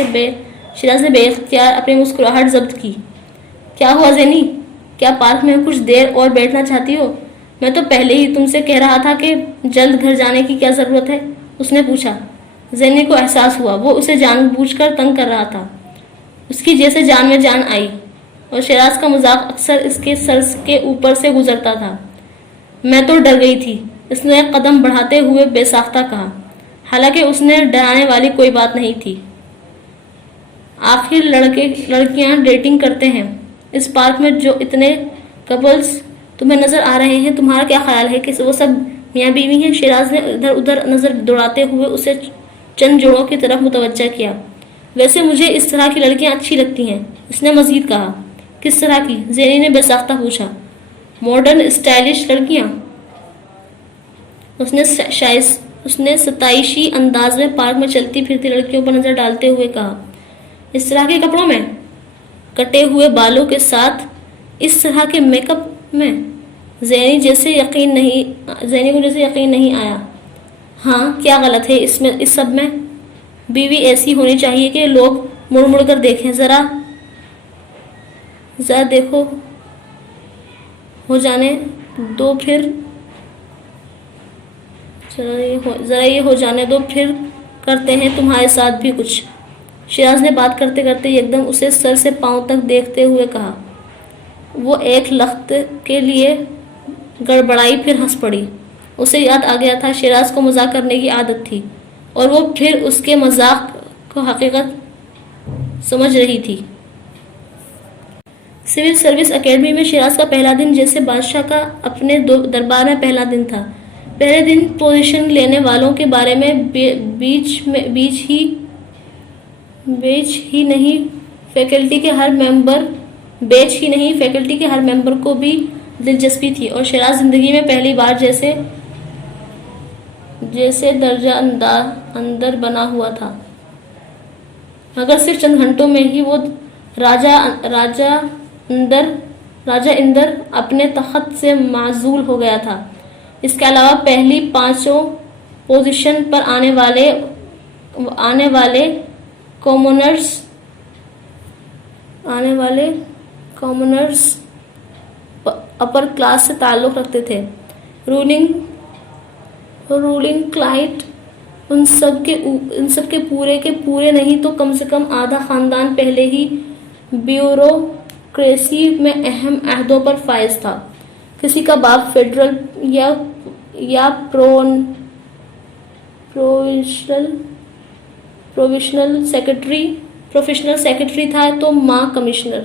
نے بے اختیار اپنی مسکراہٹ ضبط کی۔ کیا ہوا زینی؟ کیا پارک میں کچھ دیر اور بیٹھنا چاہتی ہو؟ میں تو پہلے ہی تم سے کہہ رہا تھا کہ جلد گھر جانے کی کیا ضرورت ہے، اس نے پوچھا۔ زینی کو احساس ہوا وہ اسے جان بوجھ کر تنگ کر رہا تھا۔ اس کی جیسے جان میں جان آئی، اور شیراز کا مذاق اکثر اس کے سر کے اوپر سے گزرتا تھا۔ میں تو ڈر گئی تھی، اس نے ایک قدم بڑھاتے ہوئے بے ساختہ کہا، حالانکہ اس نے ڈرانے والی کوئی بات نہیں تھی۔ آخر لڑکیاں ڈیٹنگ کرتے ہیں۔ اس پارک میں جو اتنے کپلز تمہیں نظر آ رہے ہیں، تمہارا کیا خیال ہے کہ وہ سب میاں بیوی ہیں؟ شیراز نے ادھر ادھر نظر دوڑاتے ہوئے اسے چند جوڑوں کی طرف متوجہ کیا۔ ویسے مجھے اس طرح کی لڑکیاں اچھی لگتی ہیں، اس نے مزید کہا۔ کس طرح کی؟ زینی نے بے ساختہ پوچھا۔ ماڈرن اسٹائلش لڑکیاں، اس نے ستائشی انداز میں پارک میں چلتی پھرتی لڑکیوں پر نظر ڈالتے ہوئے کہا۔ اس طرح کے کپڑوں میں، کٹے ہوئے بالوں کے ساتھ، اس طرح کے میک اپ میں؟ زینی کو جیسے یقین نہیں آیا۔ ہاں، کیا غلط ہے اس سب میں؟ بیوی ایسی ہونی چاہیے کہ لوگ مڑ مڑ کر دیکھیں۔ ذرا دیکھو، ہو جانے دو پھر کرتے ہیں تمہارے ساتھ بھی کچھ۔ شیراز نے بات کرتے کرتے یکدم اسے سر سے پاؤں تک دیکھتے ہوئے کہا۔ وہ ایک لخت کے لیے گڑبڑائی، پھر ہنس پڑی۔ اسے یاد آ گیا تھا شیراز کو مذاق کرنے کی عادت تھی، اور وہ پھر اس کے مذاق کو حقیقت سمجھ رہی تھی۔ سول سروس اکیڈمی میں شیراز کا پہلا دن جیسے بادشاہ کا اپنے دربار میں پہلا دن تھا۔ پہلے دن پوزیشن لینے والوں کے بارے میں بیچ ہی نہیں فیکلٹی کے ہر ممبر کو بھی دلچسپی تھی، اور شیراز زندگی میں پہلی بار جیسے درجہ اندر بنا ہوا تھا، مگر صرف چند گھنٹوں میں ہی وہ راجہ اندر اپنے تخت سے معزول ہو گیا تھا۔ اس کے علاوہ پہلی 5 پوزیشن پر آنے والے کامنرز اپر کلاس سے تعلق رکھتے تھے۔ رولنگ کلائنٹ ان سب کے پورے نہیں تو کم سے کم آدھا خاندان پہلے ہی بیوروکریسی میں اہم عہدوں پر فائز تھا۔ کسی کا باپ فیڈرل یا پروفیشنل سیکرٹری تھا تو ماں کمشنر،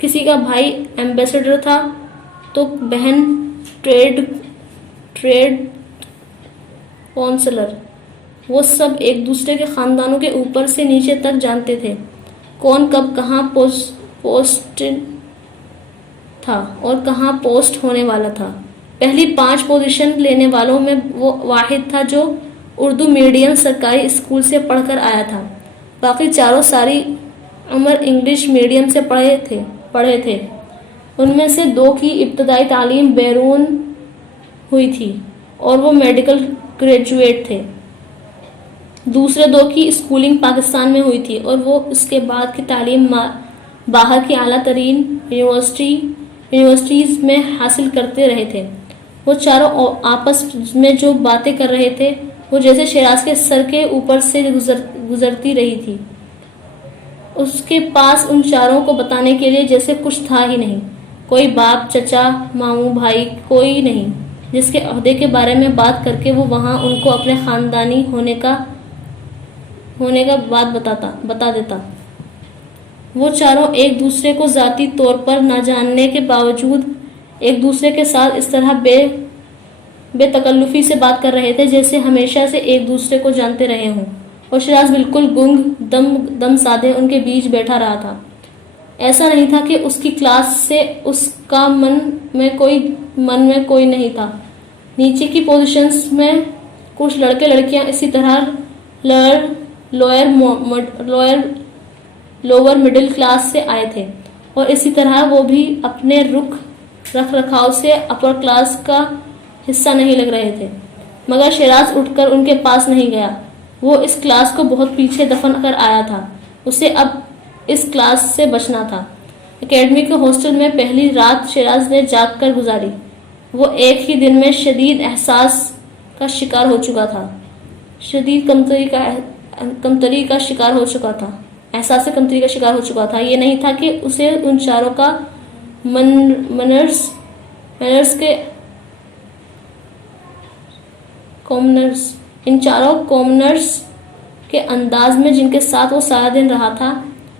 کسی کا بھائی ایمبیسڈر تھا تو بہن ٹریڈ کونسلر۔ وہ سب ایک دوسرے کے خاندانوں کے اوپر سے نیچے تک جانتے تھے کون کب کہاں پوسٹ تھا اور کہاں پوسٹ ہونے والا تھا۔ پہلی 5 پوزیشن لینے والوں میں وہ واحد تھا جو اردو میڈیم سرکاری اسکول سے پڑھ کر آیا تھا، باقی چاروں ساری عمر انگلش میڈیم سے پڑھے تھے۔ ان میں سے 2 کی ابتدائی تعلیم بیرون ہوئی تھی اور وہ میڈیکل گریجویٹ تھے۔ دوسرے 2 کی اسکولنگ پاکستان میں ہوئی تھی اور وہ اس کے بعد کی تعلیم باہر کی اعلیٰ ترین یونیورسٹیز میں حاصل کرتے رہے تھے۔ وہ چاروں آپس میں جو باتیں کر رہے تھے وہ جیسے شیراز کے سر کے اوپر سے گزرتی رہی تھی۔ اس کے پاس ان چاروں کو بتانے کے لیے جیسے کچھ تھا ہی نہیں، کوئی باپ، چچا، ماموں، بھائی، کوئی نہیں جس کے عہدے کے بارے میں بات کر کے وہ وہاں ان کو اپنے خاندانی ہونے کا بات بتا دیتا۔ وہ چاروں ایک دوسرے کو ذاتی طور پر نہ جاننے کے باوجود ایک دوسرے کے ساتھ اس طرح بے تکلفی سے بات کر رہے تھے جیسے ہمیشہ سے ایک دوسرے کو جانتے رہے ہوں، اور شیراز بالکل گنگ دم سادے ان کے بیچ بیٹھا رہا تھا۔ ایسا نہیں تھا کہ اس کی کلاس سے اس کا من میں کوئی نہیں تھا۔ نیچے کی پوزیشنز میں کچھ لڑکے لڑکیاں اسی طرح لوور مڈل کلاس سے آئے تھے، اور اسی طرح وہ بھی اپنے رکھ رکھاؤ سے اپر کلاس کا حصہ نہیں لگ رہے تھے۔ مگر شیراز اٹھ کر ان کے پاس نہیں گیا۔ وہ اس کلاس کو بہت پیچھے دفن کر آیا تھا۔ اسے اب اس کلاس سے بچنا تھا۔ اکیڈمی کے ہاسٹل میں پہلی رات شیراز نے جاگ کر گزاری۔ وہ ایک ہی دن میں شدید احساس کا شکار ہو چکا تھا، کمتری کا شکار ہو چکا تھا، احساس سے کمتری کا شکار ہو چکا تھا۔ یہ نہیں تھا کہ اسے ان چاروں کا ان چاروں کومنرز کے انداز میں جن کے ساتھ وہ سارا دن رہا تھا،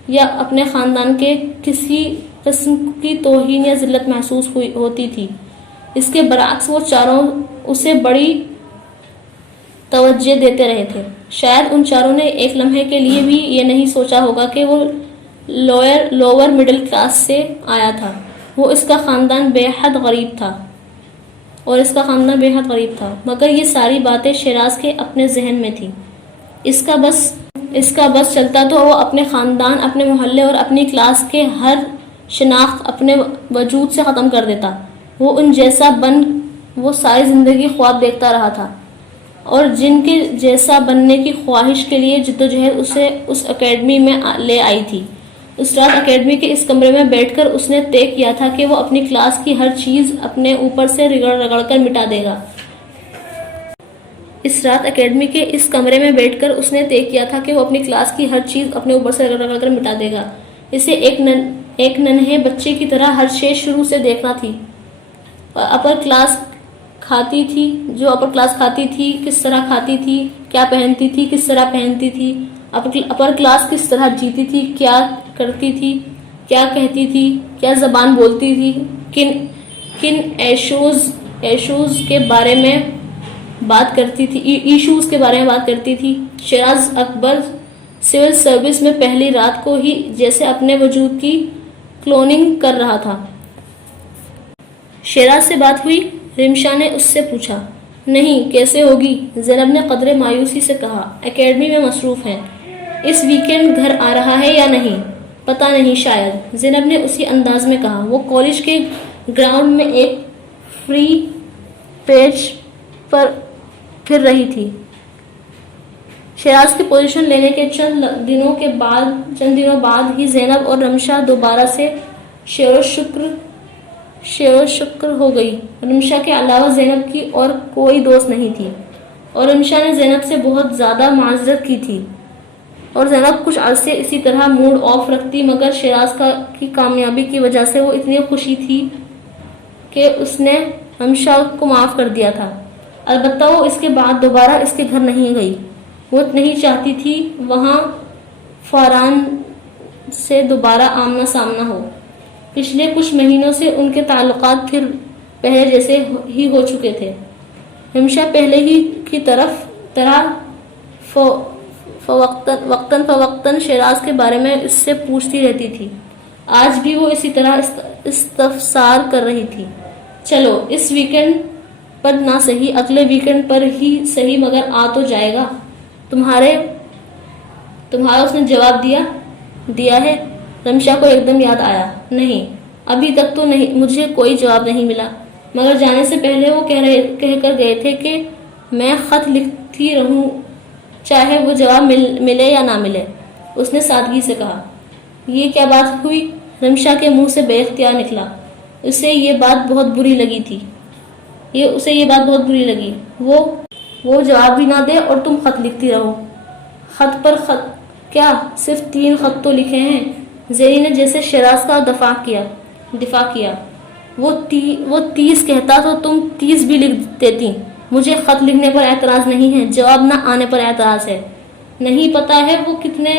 یا اپنے خاندان کے کسی قسم کی توہین یا ذلت محسوس ہوتی تھی۔ اس کے برعکس وہ چاروں اسے بڑی توجہ دیتے رہے تھے۔ شاید ان چاروں نے ایک لمحے کے لیے بھی یہ نہیں سوچا ہوگا کہ وہ لوور مڈل کلاس سے آیا تھا، وہ اس کا خاندان بے حد غریب تھا، مگر یہ ساری باتیں شیراز کے اپنے ذہن میں تھیں۔ اس کا بس چلتا تو وہ اپنے خاندان، اپنے محلے اور اپنی کلاس کے ہر شناخت اپنے وجود سے ختم کر دیتا۔ وہ ان جیسا وہ ساری زندگی خواب دیکھتا رہا تھا، اور جن کے جیسا بننے کی خواہش کے لیے جدوجہد اسے اس اکیڈمی میں لے آئی تھی۔ اس رات اکیڈمی کے اس کمرے میں بیٹھ کر اس نے طے کیا تھا کہ وہ اپنی کلاس کی ہر چیز اپنے اوپر سے رگڑ کر مٹا دے گا۔ اس رات اکیڈمی کے اس کمرے میں بیٹھ کر اس نے طے کیا تھا کہ وہ اپنی کلاس کی ہر چیز اپنے اوپر سے رگڑ کر مٹا دے گا۔ اسے ایک ننھے بچے کی طرح ہر شے شروع سے دیکھنا تھی۔ اپر کلاس کھاتی تھی، کس طرح کھاتی تھی، کیا پہنتی تھی، کس طرح پہنتی تھی، اپر کلاس کس طرح جیتی تھی، کیا کرتی تھی، کیا کہتی تھی، کیا زبان بولتی تھی، کن ایشوز کے بارے میں بات کرتی تھی۔ شیراز اکبر سول سروس میں پہلی رات کو ہی جیسے اپنے وجود کی کلوننگ کر رہا تھا۔ شیراز سے بات ہوئی؟ رمشا نے اس سے پوچھا۔ نہیں، کیسے ہوگی؟ زینب نے قدرے مایوسی سے کہا۔ اکیڈمی میں مصروف ہیں۔ اس ویکینڈ گھر آ رہا ہے یا نہیں؟ پتہ نہیں، شاید، زینب نے اسی انداز میں کہا۔ وہ کالج کے گراؤنڈ میں ایک فری پیچ پر پھر رہی تھی۔ شیراز کی پوزیشن لینے کے چند دنوں بعد ہی زینب اور رمشا دوبارہ سے شیر و شکر ہو گئی۔ رمشا کے علاوہ زینب کی اور کوئی دوست نہیں تھی، اور رمشا نے زینب سے بہت زیادہ معذرت کی تھی، اور زینب کچھ عرصے اسی طرح موڈ آف رکھتی، مگر شیراز کی کامیابی کی وجہ سے وہ اتنی خوشی تھی کہ اس نے رمشا کو معاف کر دیا تھا۔ البتہ وہ اس کے بعد دوبارہ اس کے گھر نہیں گئی۔ وہ نہیں چاہتی تھی وہاں فاران سے دوبارہ آمنا سامنا ہو۔ پچھلے کچھ مہینوں سے ان کے تعلقات پھر پہلے جیسے ہی ہو چکے تھے۔ رمشا پہلے ہی کی طرح وقتاً فوقتاً شیراز کے بارے میں اس سے پوچھتی رہتی تھی۔ آج بھی وہ اسی طرح استفسار کر رہی تھی۔ چلو، اس ویکینڈ پر نہ صحیح، اگلے ویکینڈ پر ہی صحیح، مگر آ تو جائے گا تمہارا، اس نے جواب دیا ہے؟ رمشا کو ایک دم یاد آیا۔ نہیں، ابھی تک تو نہیں، مجھے کوئی جواب نہیں ملا، مگر جانے سے پہلے وہ کہہ کر گئے تھے کہ میں خط لکھتی رہوں چاہے وہ جواب ملے یا نہ ملے، اس نے سادگی سے کہا۔ یہ کیا بات ہوئی؟ رمشا کے منہ سے بے اختیار نکلا۔ اسے یہ بات بہت بری لگی۔ وہ جواب بھی نہ دے اور تم خط لکھتی رہو۔ خط پر خط کیا؟ صرف 3 خط تو لکھے ہیں۔ زیری نے جیسے شیراز کا دفاع کیا۔ وہ 30 کہتا تو تم 30 بھی لکھ دیتی۔ مجھے خط لکھنے پر اعتراض نہیں ہے، جواب نہ آنے پر اعتراض ہے۔ نہیں پتا ہے وہ کتنے،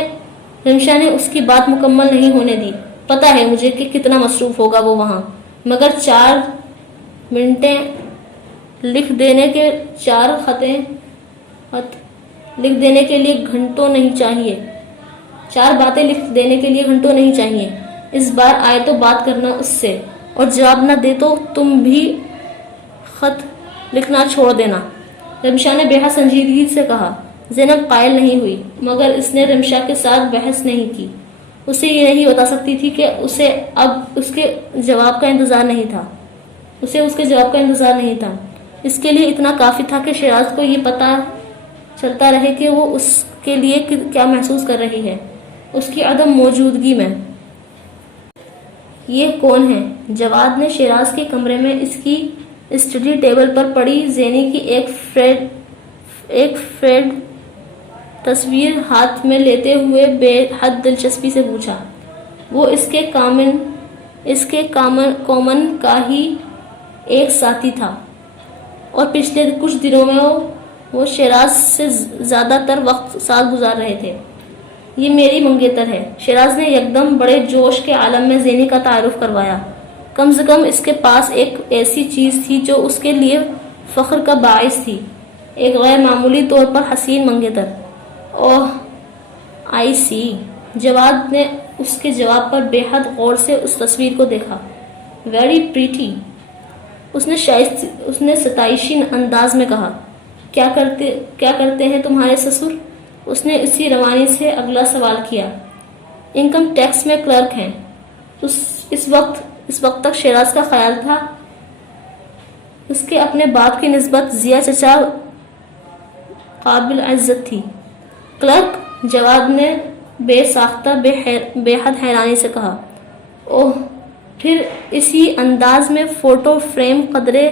رمشا نے اس کی بات مکمل نہیں ہونے دی۔ پتا ہے مجھے کہ کتنا مصروف ہوگا وہ وہاں، مگر 4 منٹیں لکھ دینے کے 4 خط لکھ دینے کے لیے گھنٹوں نہیں چاہیے، 4 باتیں لکھ دینے کے لیے گھنٹوں نہیں چاہیے۔ اس بار آئے تو بات کرنا اس سے، اور جواب نہ دے تو تم بھی خط لکھنا چھوڑ دینا۔ رمشا نے بے حد سنجیدگی سے کہا۔ زینب قائل نہیں ہوئی، مگر اس نے رمشا کے ساتھ بحث نہیں کی۔ اسے یہ نہیں بتا سکتی تھی کہ اسے اب اس کے جواب کا انتظار نہیں تھا۔ اس کے لیے اتنا کافی تھا کہ شیراز کو یہ پتا چلتا رہے کہ وہ اس کے لیے کیا محسوس کر رہی ہے اس کی عدم موجودگی میں۔ یہ کون ہے؟ جواد نے شیراز کے کمرے میں اس کی اسٹڈی ٹیبل پر پڑی زینی کی ایک فریڈ تصویر ہاتھ میں لیتے ہوئے بے حد دلچسپی سے پوچھا۔ وہ اس کے کامن کا ہی ایک ساتھی تھا، اور پچھلے کچھ دنوں میں وہ شیراز سے زیادہ تر وقت ساتھ گزار رہے تھے۔ یہ میری منگیتر ہے، شیراز نے یکدم بڑے جوش کے عالم میں زینی کا تعارف کروایا۔ کم سے کم اس کے پاس ایک ایسی چیز تھی جو اس کے لیے فخر کا باعث تھی، ایک غیر معمولی طور پر حسین منگیتر۔ اوہ آئی سی۔ جواد نے اس کے جواب پر بے حد غور سے اس تصویر کو دیکھا۔ ویری پریٹی، اس نے ستائشی انداز میں کہا۔ کیا کرتے ہیں تمہارے سسر؟ اس نے اسی روانی سے اگلا سوال کیا۔ انکم ٹیکس میں کلرک ہیں۔ اس وقت تک شیراز کا خیال تھا اس کے اپنے باپ کی نسبت ضیا چچا قابل عزت تھی۔ کلرک؟ جواد نے بے ساختہ بے حد حیرانی سے کہا۔ اوہ، پھر اسی انداز میں فوٹو فریم قدرے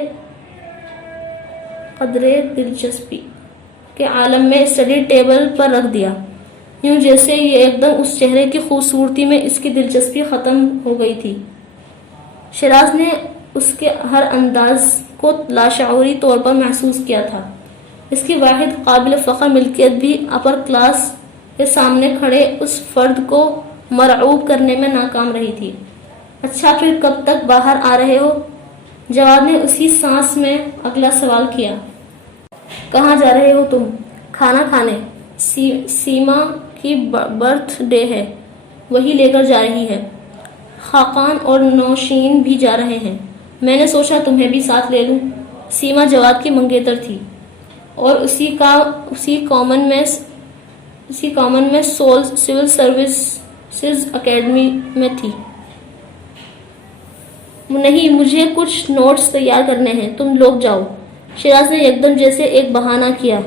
دلچسپی کے عالم میں اسٹڈی ٹیبل پر رکھ دیا، یوں جیسے یہ ایک دم اس چہرے کی خوبصورتی میں اس کی دلچسپی ختم ہو گئی تھی۔ شیراز نے اس کے ہر انداز کو لاشعوری طور پر محسوس کیا تھا۔ اس کی واحد قابل فخر ملکیت بھی اپر کلاس کے سامنے کھڑے اس فرد کو مرعوب کرنے میں ناکام رہی تھی۔ اچھا، پھر کب تک باہر آ رہے ہو؟ جواد نے اسی سانس میں اگلا سوال کیا۔ کہاں جا رہے ہو تم؟ کھانا کھانے۔ سیما کی برتھ ڈے ہے، وہی لے کر جا رہی ہے۔ خاقان اور نوشین بھی جا رہے ہیں، میں نے سوچا تمہیں بھی ساتھ لے لوں۔ سیما جواد کی منگیتر تھی اور اسی کامن میں سول سروسز اکیڈمی میں تھی۔ نہیں، مجھے کچھ نوٹس تیار کرنے ہیں، تم لوگ جاؤ۔ شیراز نے یکدم جیسے ایک بہانہ کیا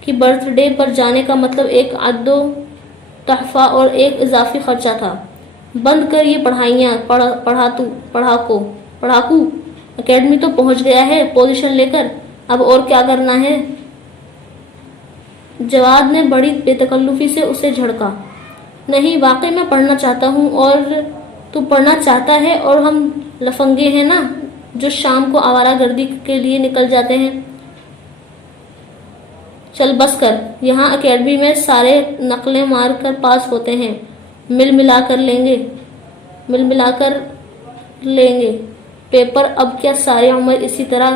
کہ برتھ ڈے پر جانے کا مطلب ایک عد و تحفہ اور ایک اضافی خرچہ تھا۔ بند کر یہ پڑھائیاں، پڑھاکو اکیڈمی تو پہنچ گیا ہے پوزیشن لے کر، اب اور کیا کرنا ہے؟ جواد نے بڑی بے تکلفی سے اسے جھڑکا۔ نہیں، واقعی میں پڑھنا چاہتا ہوں، اور تو پڑھنا چاہتا ہے، اور ہم لفنگے ہیں نا جو شام کو آوارہ گردی کے لیے نکل جاتے ہیں۔ چل بس کر، یہاں اکیڈمی میں سارے نقلیں مار کر پاس ہوتے ہیں، مل ملا کر لیں گے پیپر۔ اب کیا ساری عمر اسی طرح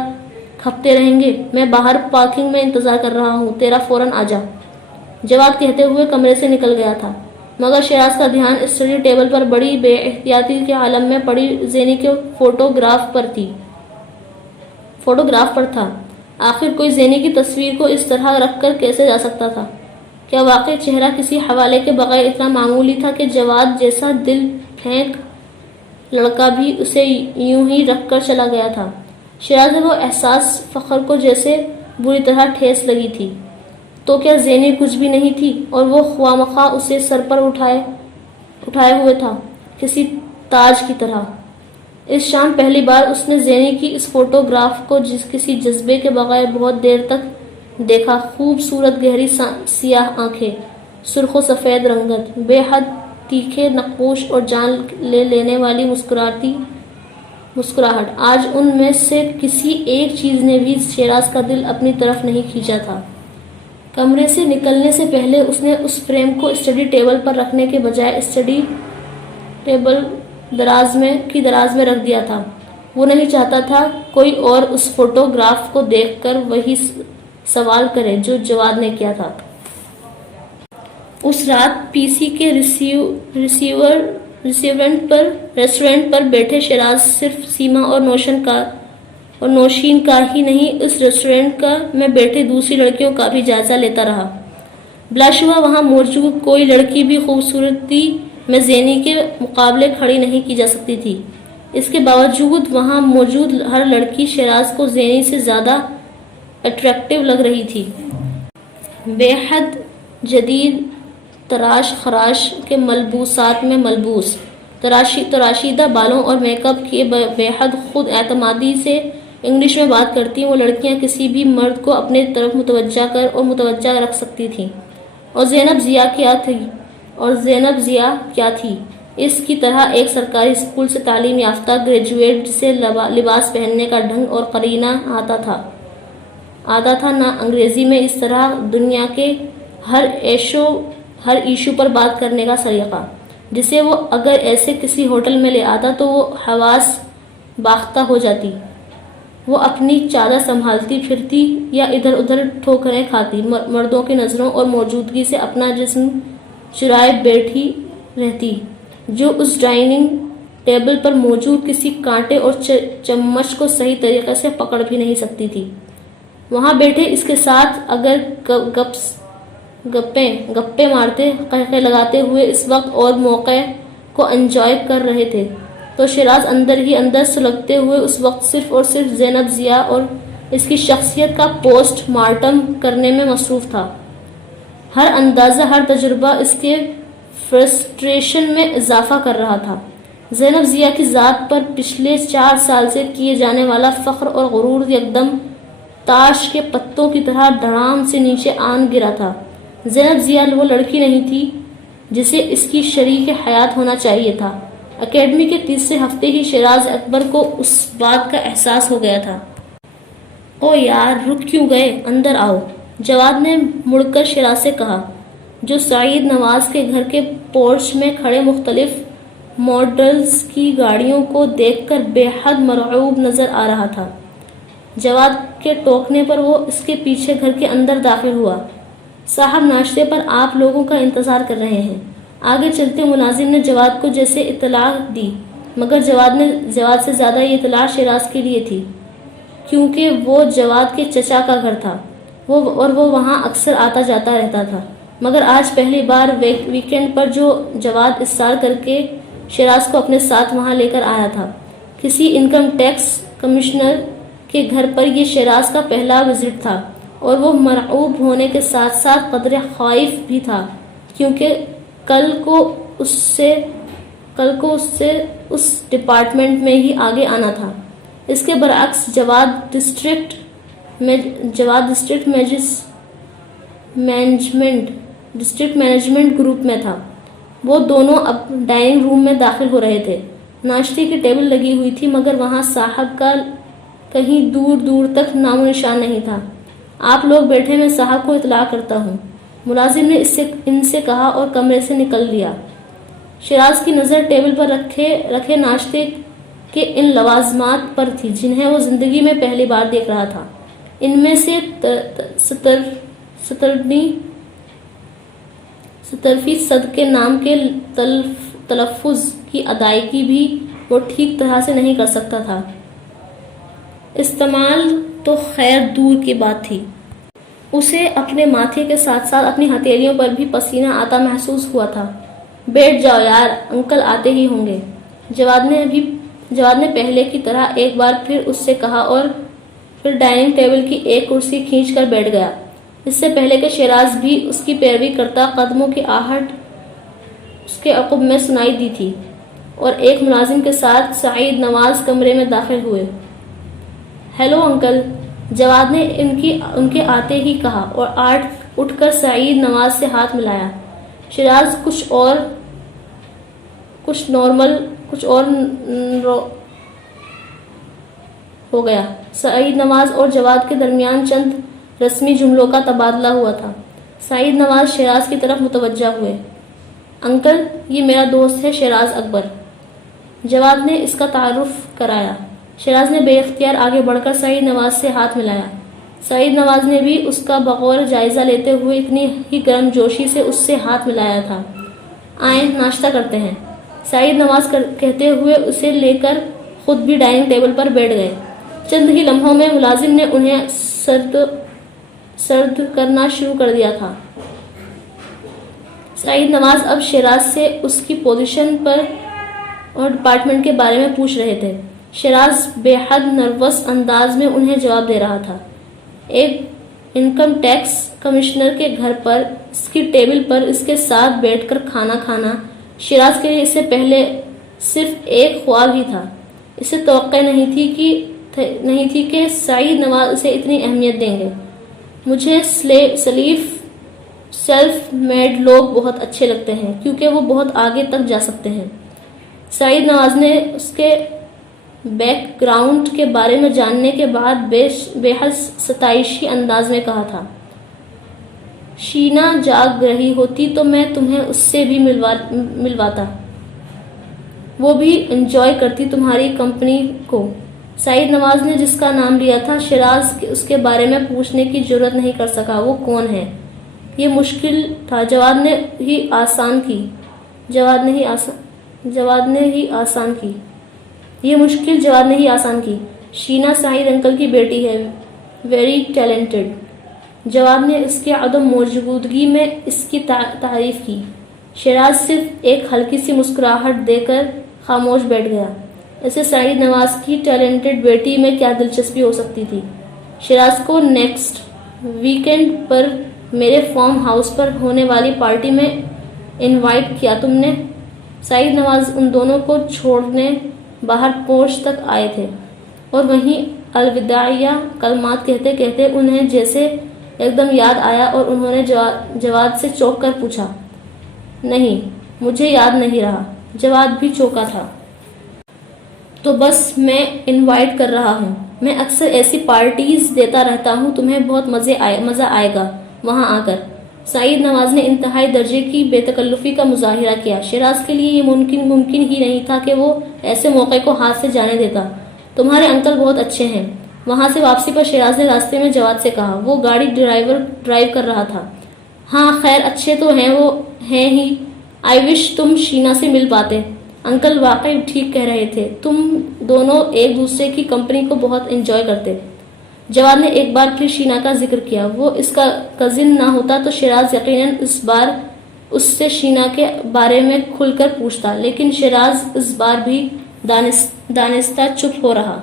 کھپتے رہیں گے؟ میں باہر پارکنگ میں انتظار کر رہا ہوں، تیرا فوراً آ جا۔ جواد کہتے ہوئے کمرے سے نکل گیا تھا، مگر شیراز کا دھیان اسٹڈی ٹیبل پر بڑی بے احتیاطی کے عالم میں پڑی زینی کے فوٹوگراف پر تھا۔ آخر کوئی زینی کی تصویر کو اس طرح رکھ کر کیسے جا سکتا تھا؟ کیا واقعی چہرہ کسی حوالے کے بغیر اتنا معمولی تھا کہ جواد جیسا دل پھینک لڑکا بھی اسے یوں ہی رکھ کر چلا گیا تھا؟ شیراز نے وہ احساس فخر کو جیسے بری طرح ٹھیس لگی تھی۔ تو کیا زینی کچھ بھی نہیں تھی، اور وہ خواہ اسے سر پر اٹھائے ہوئے تھا کسی تاج کی طرح؟ اس شام پہلی بار اس نے زینی کی اس فوٹوگراف کو کسی جذبے کے بغیر بہت دیر تک دیکھا۔ خوبصورت گہری سیاہ آنکھیں، سرخ و سفید رنگت، بے حد تیکھے نقوش اور جان لے لینے والی مسکراہٹ۔ آج ان میں سے کسی ایک چیز نے بھی شیراز کا دل اپنی طرف نہیں کھینچا تھا۔ کمرے سے نکلنے سے پہلے اس نے اس فریم کو اسٹڈی ٹیبل پر رکھنے کے بجائے اسٹڈی ٹیبل دراز میں رکھ دیا تھا۔ وہ نہیں چاہتا تھا کوئی اور اس فوٹوگراف کو دیکھ کر وہی سوال کرے جو جواد نے کیا تھا۔ اس رات پی سی کے ریسیور ریسٹورنٹ پر بیٹھے شیراز صرف سیما اور نوشین کا ہی نہیں، اس ریسٹورنٹ میں بیٹھے دوسری لڑکیوں کا بھی جائزہ لیتا رہا۔ بلاشبہ وہاں موجود کوئی لڑکی بھی خوبصورتی میں زینی کے مقابلے کھڑی نہیں کی جا سکتی تھی۔ اس کے باوجود وہاں موجود ہر لڑکی شیراز کو زینی سے زیادہ اٹریکٹیو لگ رہی تھی۔ بے حد جدید تراش خراش کے ملبوسات میں ملبوس، تراشیدہ بالوں اور میک اپ کیے بے حد خود اعتمادی سے انگلش میں بات کرتی وہ لڑکیاں کسی بھی مرد کو اپنے طرف متوجہ رکھ سکتی تھیں۔ اور زینب ضیا کیا تھی؟ اس کی طرح ایک سرکاری اسکول سے تعلیم یافتہ گریجویٹ جسے لباس پہننے کا ڈھنگ اور قرینہ آتا تھا، نہ انگریزی میں اس طرح دنیا کے ہر ایشو پر بات کرنے کا سلیقہ، جسے وہ اگر ایسے کسی ہوٹل میں لے آتا تو وہ حواس باختہ ہو جاتی۔ وہ اپنی چادر سنبھالتی پھرتی یا ادھر ادھر ٹھوکریں کھاتی، مردوں کی نظروں اور موجودگی سے اپنا جسم چرائے بیٹھی رہتی، جو اس ڈائننگ ٹیبل پر موجود کسی کانٹے اور چمچ کو صحیح طریقے سے پکڑ بھی نہیں سکتی تھی۔ وہاں بیٹھے اس کے ساتھ اگر گپے مارتے، قہقہے لگاتے ہوئے اس وقت اور موقع کو انجوائے کر رہے تھے، تو شیراز اندر ہی اندر سلگتے ہوئے اس وقت صرف اور صرف زینب ضیا اور اس کی شخصیت کا پوسٹ مارٹم کرنے میں مصروف تھا۔ ہر اندازہ، ہر تجربہ اس کے فرسٹریشن میں اضافہ کر رہا تھا۔ زینب ضیا کی ذات پر پچھلے 4 سال سے کیے جانے والا فخر اور غرور یکدم تاش کے پتوں کی طرح دھڑام سے نیچے آن گرا تھا۔ زینب ضیا وہ لڑکی نہیں تھی جسے اس کی شریک حیات ہونا چاہیے تھا۔ اکیڈمی کے تیسرے ہفتے ہی شیراز اکبر کو اس بات کا احساس ہو گیا تھا۔ او یار، رک کیوں گئے؟ اندر آؤ، جواد نے مڑ کر شیراز سے کہا، جو سعید نواز کے گھر کے پورچ میں کھڑے مختلف ماڈلز کی گاڑیوں کو دیکھ کر بے حد مرعوب نظر آ رہا تھا۔ جواد کے ٹوکنے پر وہ اس کے پیچھے گھر کے اندر داخل ہوا۔ صاحب، ناشتے پر آپ لوگوں کا انتظار کر رہے ہیں۔ آگے چلتے ملازم نے جواد کو جیسے اطلاع دی، مگر جواد سے زیادہ یہ اطلاع شیراز کے لیے تھی، کیونکہ وہ جواد کے چچا کا گھر تھا اور وہ وہاں اکثر آتا جاتا رہتا تھا۔ مگر آج پہلی بار ویکنڈ پر جو جواد اصرار کر کے شیراز کو اپنے ساتھ وہاں لے کر آیا تھا، کسی انکم ٹیکس کمشنر کے گھر پر یہ شیراز کا پہلا وزٹ تھا، اور وہ مرعوب ہونے کے ساتھ ساتھ قدرے خائف بھی تھا، کیونکہ کل کو اس سے اس ڈپارٹمنٹ میں ہی آگے آنا تھا۔ اس کے برعکس جواد ڈسٹرکٹ مینجمنٹ گروپ میں تھا۔ وہ دونوں اب ڈائننگ روم میں داخل ہو رہے تھے۔ ناشتے کی ٹیبل لگی ہوئی تھی، مگر وہاں صاحب کا کہیں دور تک نام و نشان نہیں تھا۔ آپ لوگ بیٹھے، میں صاحب کو اطلاع کرتا ہوں، ملازم نے ان سے کہا اور کمرے سے نکل لیا۔ شیراز کی نظر ٹیبل پر رکھے ناشتے کے ان لوازمات پر تھی جنہیں وہ زندگی میں پہلی بار دیکھ رہا تھا۔ ان میں سے سترفی صد کے نام کے تلفظ کی ادائیگی بھی وہ ٹھیک طرح سے نہیں کر سکتا تھا۔ استعمال تو خیر دور کی بات تھی، اسے اپنے ماتھے کے ساتھ ساتھ اپنی ہتھیلیوں پر بھی پسینہ آتا محسوس ہوا تھا۔ بیٹھ جاؤ یار، انکل آتے ہی ہوں گے، جواد نے پہلے کی طرح ایک بار پھر اس سے کہا اور پھر ڈائننگ ٹیبل کی ایک کرسی کھینچ کر بیٹھ گیا۔ اس سے پہلے کہ شیراز بھی اس کی پیروی کرتا، قدموں کی آہٹ اس کے عقب میں سنائی دی تھی، اور ایک ملازم کے ساتھ سعید نواز کمرے میں داخل ہوئے۔ ہیلو انکل، جواد نے ان کے آتے ہی کہا اور اٹھ کر سعید نواز سے ہاتھ ملایا۔ شیراز کچھ اور ہو گیا۔ سعید نواز اور جواد کے درمیان چند رسمی جملوں کا تبادلہ ہوا تھا۔ سعید نواز شیراز کی طرف متوجہ ہوئے۔ انکل، یہ میرا دوست ہے شیراز اکبر، جواد نے اس کا تعارف کرایا۔ شیراز نے بے اختیار آگے بڑھ کر سعید نواز سے ہاتھ ملایا۔ سعید نواز نے بھی اس کا بغور جائزہ لیتے ہوئے اتنی ہی گرم جوشی سے اس سے ہاتھ ملایا تھا۔ آئیں، ناشتہ کرتے ہیں۔ سعید نواز کہتے ہوئے اسے لے کر خود بھی ڈائننگ ٹیبل پر بیٹھ گئے۔ چند ہی لمحوں میں ملازم نے انہیں سرد کرنا شروع کر دیا تھا۔ سعید نواز اب شیراز سے اس کی پوزیشن پر اور ڈپارٹمنٹ کے بارے میں پوچھ رہے تھے۔ شیراز بے حد نروس انداز میں انہیں جواب دے رہا تھا۔ ایک انکم ٹیکس کمشنر کے گھر پر اس کی ٹیبل پر اس کے ساتھ بیٹھ کر کھانا کھانا شیراز کے لیے اس سے پہلے صرف ایک خواب ہی تھا۔ اسے توقع نہیں تھی کہ سعید نواز اسے اتنی اہمیت دیں گے۔ مجھے سیلف میڈ لوگ بہت اچھے لگتے ہیں کیونکہ وہ بہت آگے تک جا سکتے ہیں۔ سعید نواز نے اس کے بیک گراؤنڈ کے بارے میں جاننے کے بعد بے حد ستائشی انداز میں کہا تھا، شینا جاگ رہی ہوتی تو میں تمہیں اس سے بھی ملواتا، وہ بھی انجوائے کرتی تمہاری کمپنی کو۔ سعید نواز نے جس کا نام لیا تھا شیراز اس کے بارے میں پوچھنے کی جرات نہیں کر سکا۔ وہ کون ہے؟ یہ مشکل تھا جواد نے ہی آسان کی۔ یہ مشکل جواد نے ہی آسان کی۔ شینا سعید انکل کی بیٹی ہے، ویری ٹیلنٹڈ۔ جواد نے اس کے عدم موجودگی میں اس کی تعریف کی۔ شیراز صرف ایک ہلکی سی مسکراہٹ دے کر خاموش بیٹھ گیا۔ اسے سعید نواز کی ٹیلنٹڈ بیٹی میں کیا دلچسپی ہو سکتی تھی؟ شیراز کو نیکسٹ ویکینڈ پر میرے فارم ہاؤس پر ہونے والی پارٹی میں انوائٹ کیا تم نے؟ سعید نواز ان دونوں کو چھوڑنے باہر پورچ تک آئے تھے اور وہیں الوداعیہ کلمات کہتے کہتے انہیں جیسے ایک دم یاد آیا اور انہوں نے جواد سے چونک کر پوچھا، نہیں مجھے یاد نہیں رہا۔ جواد بھی چونکا تھا۔ تو بس میں انوائٹ کر رہا ہوں، میں اکثر ایسی پارٹیز دیتا رہتا ہوں، تمہیں بہت مزہ آئے گا وہاں آ کر۔ سعید نواز نے انتہائی درجے کی بے تکلفی کا مظاہرہ کیا۔ شیراز کے لیے یہ ممکن ہی نہیں تھا کہ وہ ایسے موقع کو ہاتھ سے جانے دیتا۔ تمہارے انکل بہت اچھے ہیں۔ وہاں سے واپسی پر شیراز نے راستے میں جواد سے کہا، وہ گاڑی ڈرائیو کر رہا تھا۔ ہاں خیر اچھے تو ہیں، وہ ہیں ہی۔ آئی وش تم شینا سے مل پاتے۔ انکل واقعی ٹھیک کہہ رہے تھے، تم دونوں ایک دوسرے کی کمپنی کو بہت انجوائے کرتے۔ جواد نے ایک بار پھر شینا کا ذکر کیا۔ وہ اس کا کزن نہ ہوتا تو شیراز یقیناً اس بار اس سے شینا کے بارے میں کھل کر پوچھتا، لیکن شیراز اس بار بھی دانستہ چپ ہو رہا۔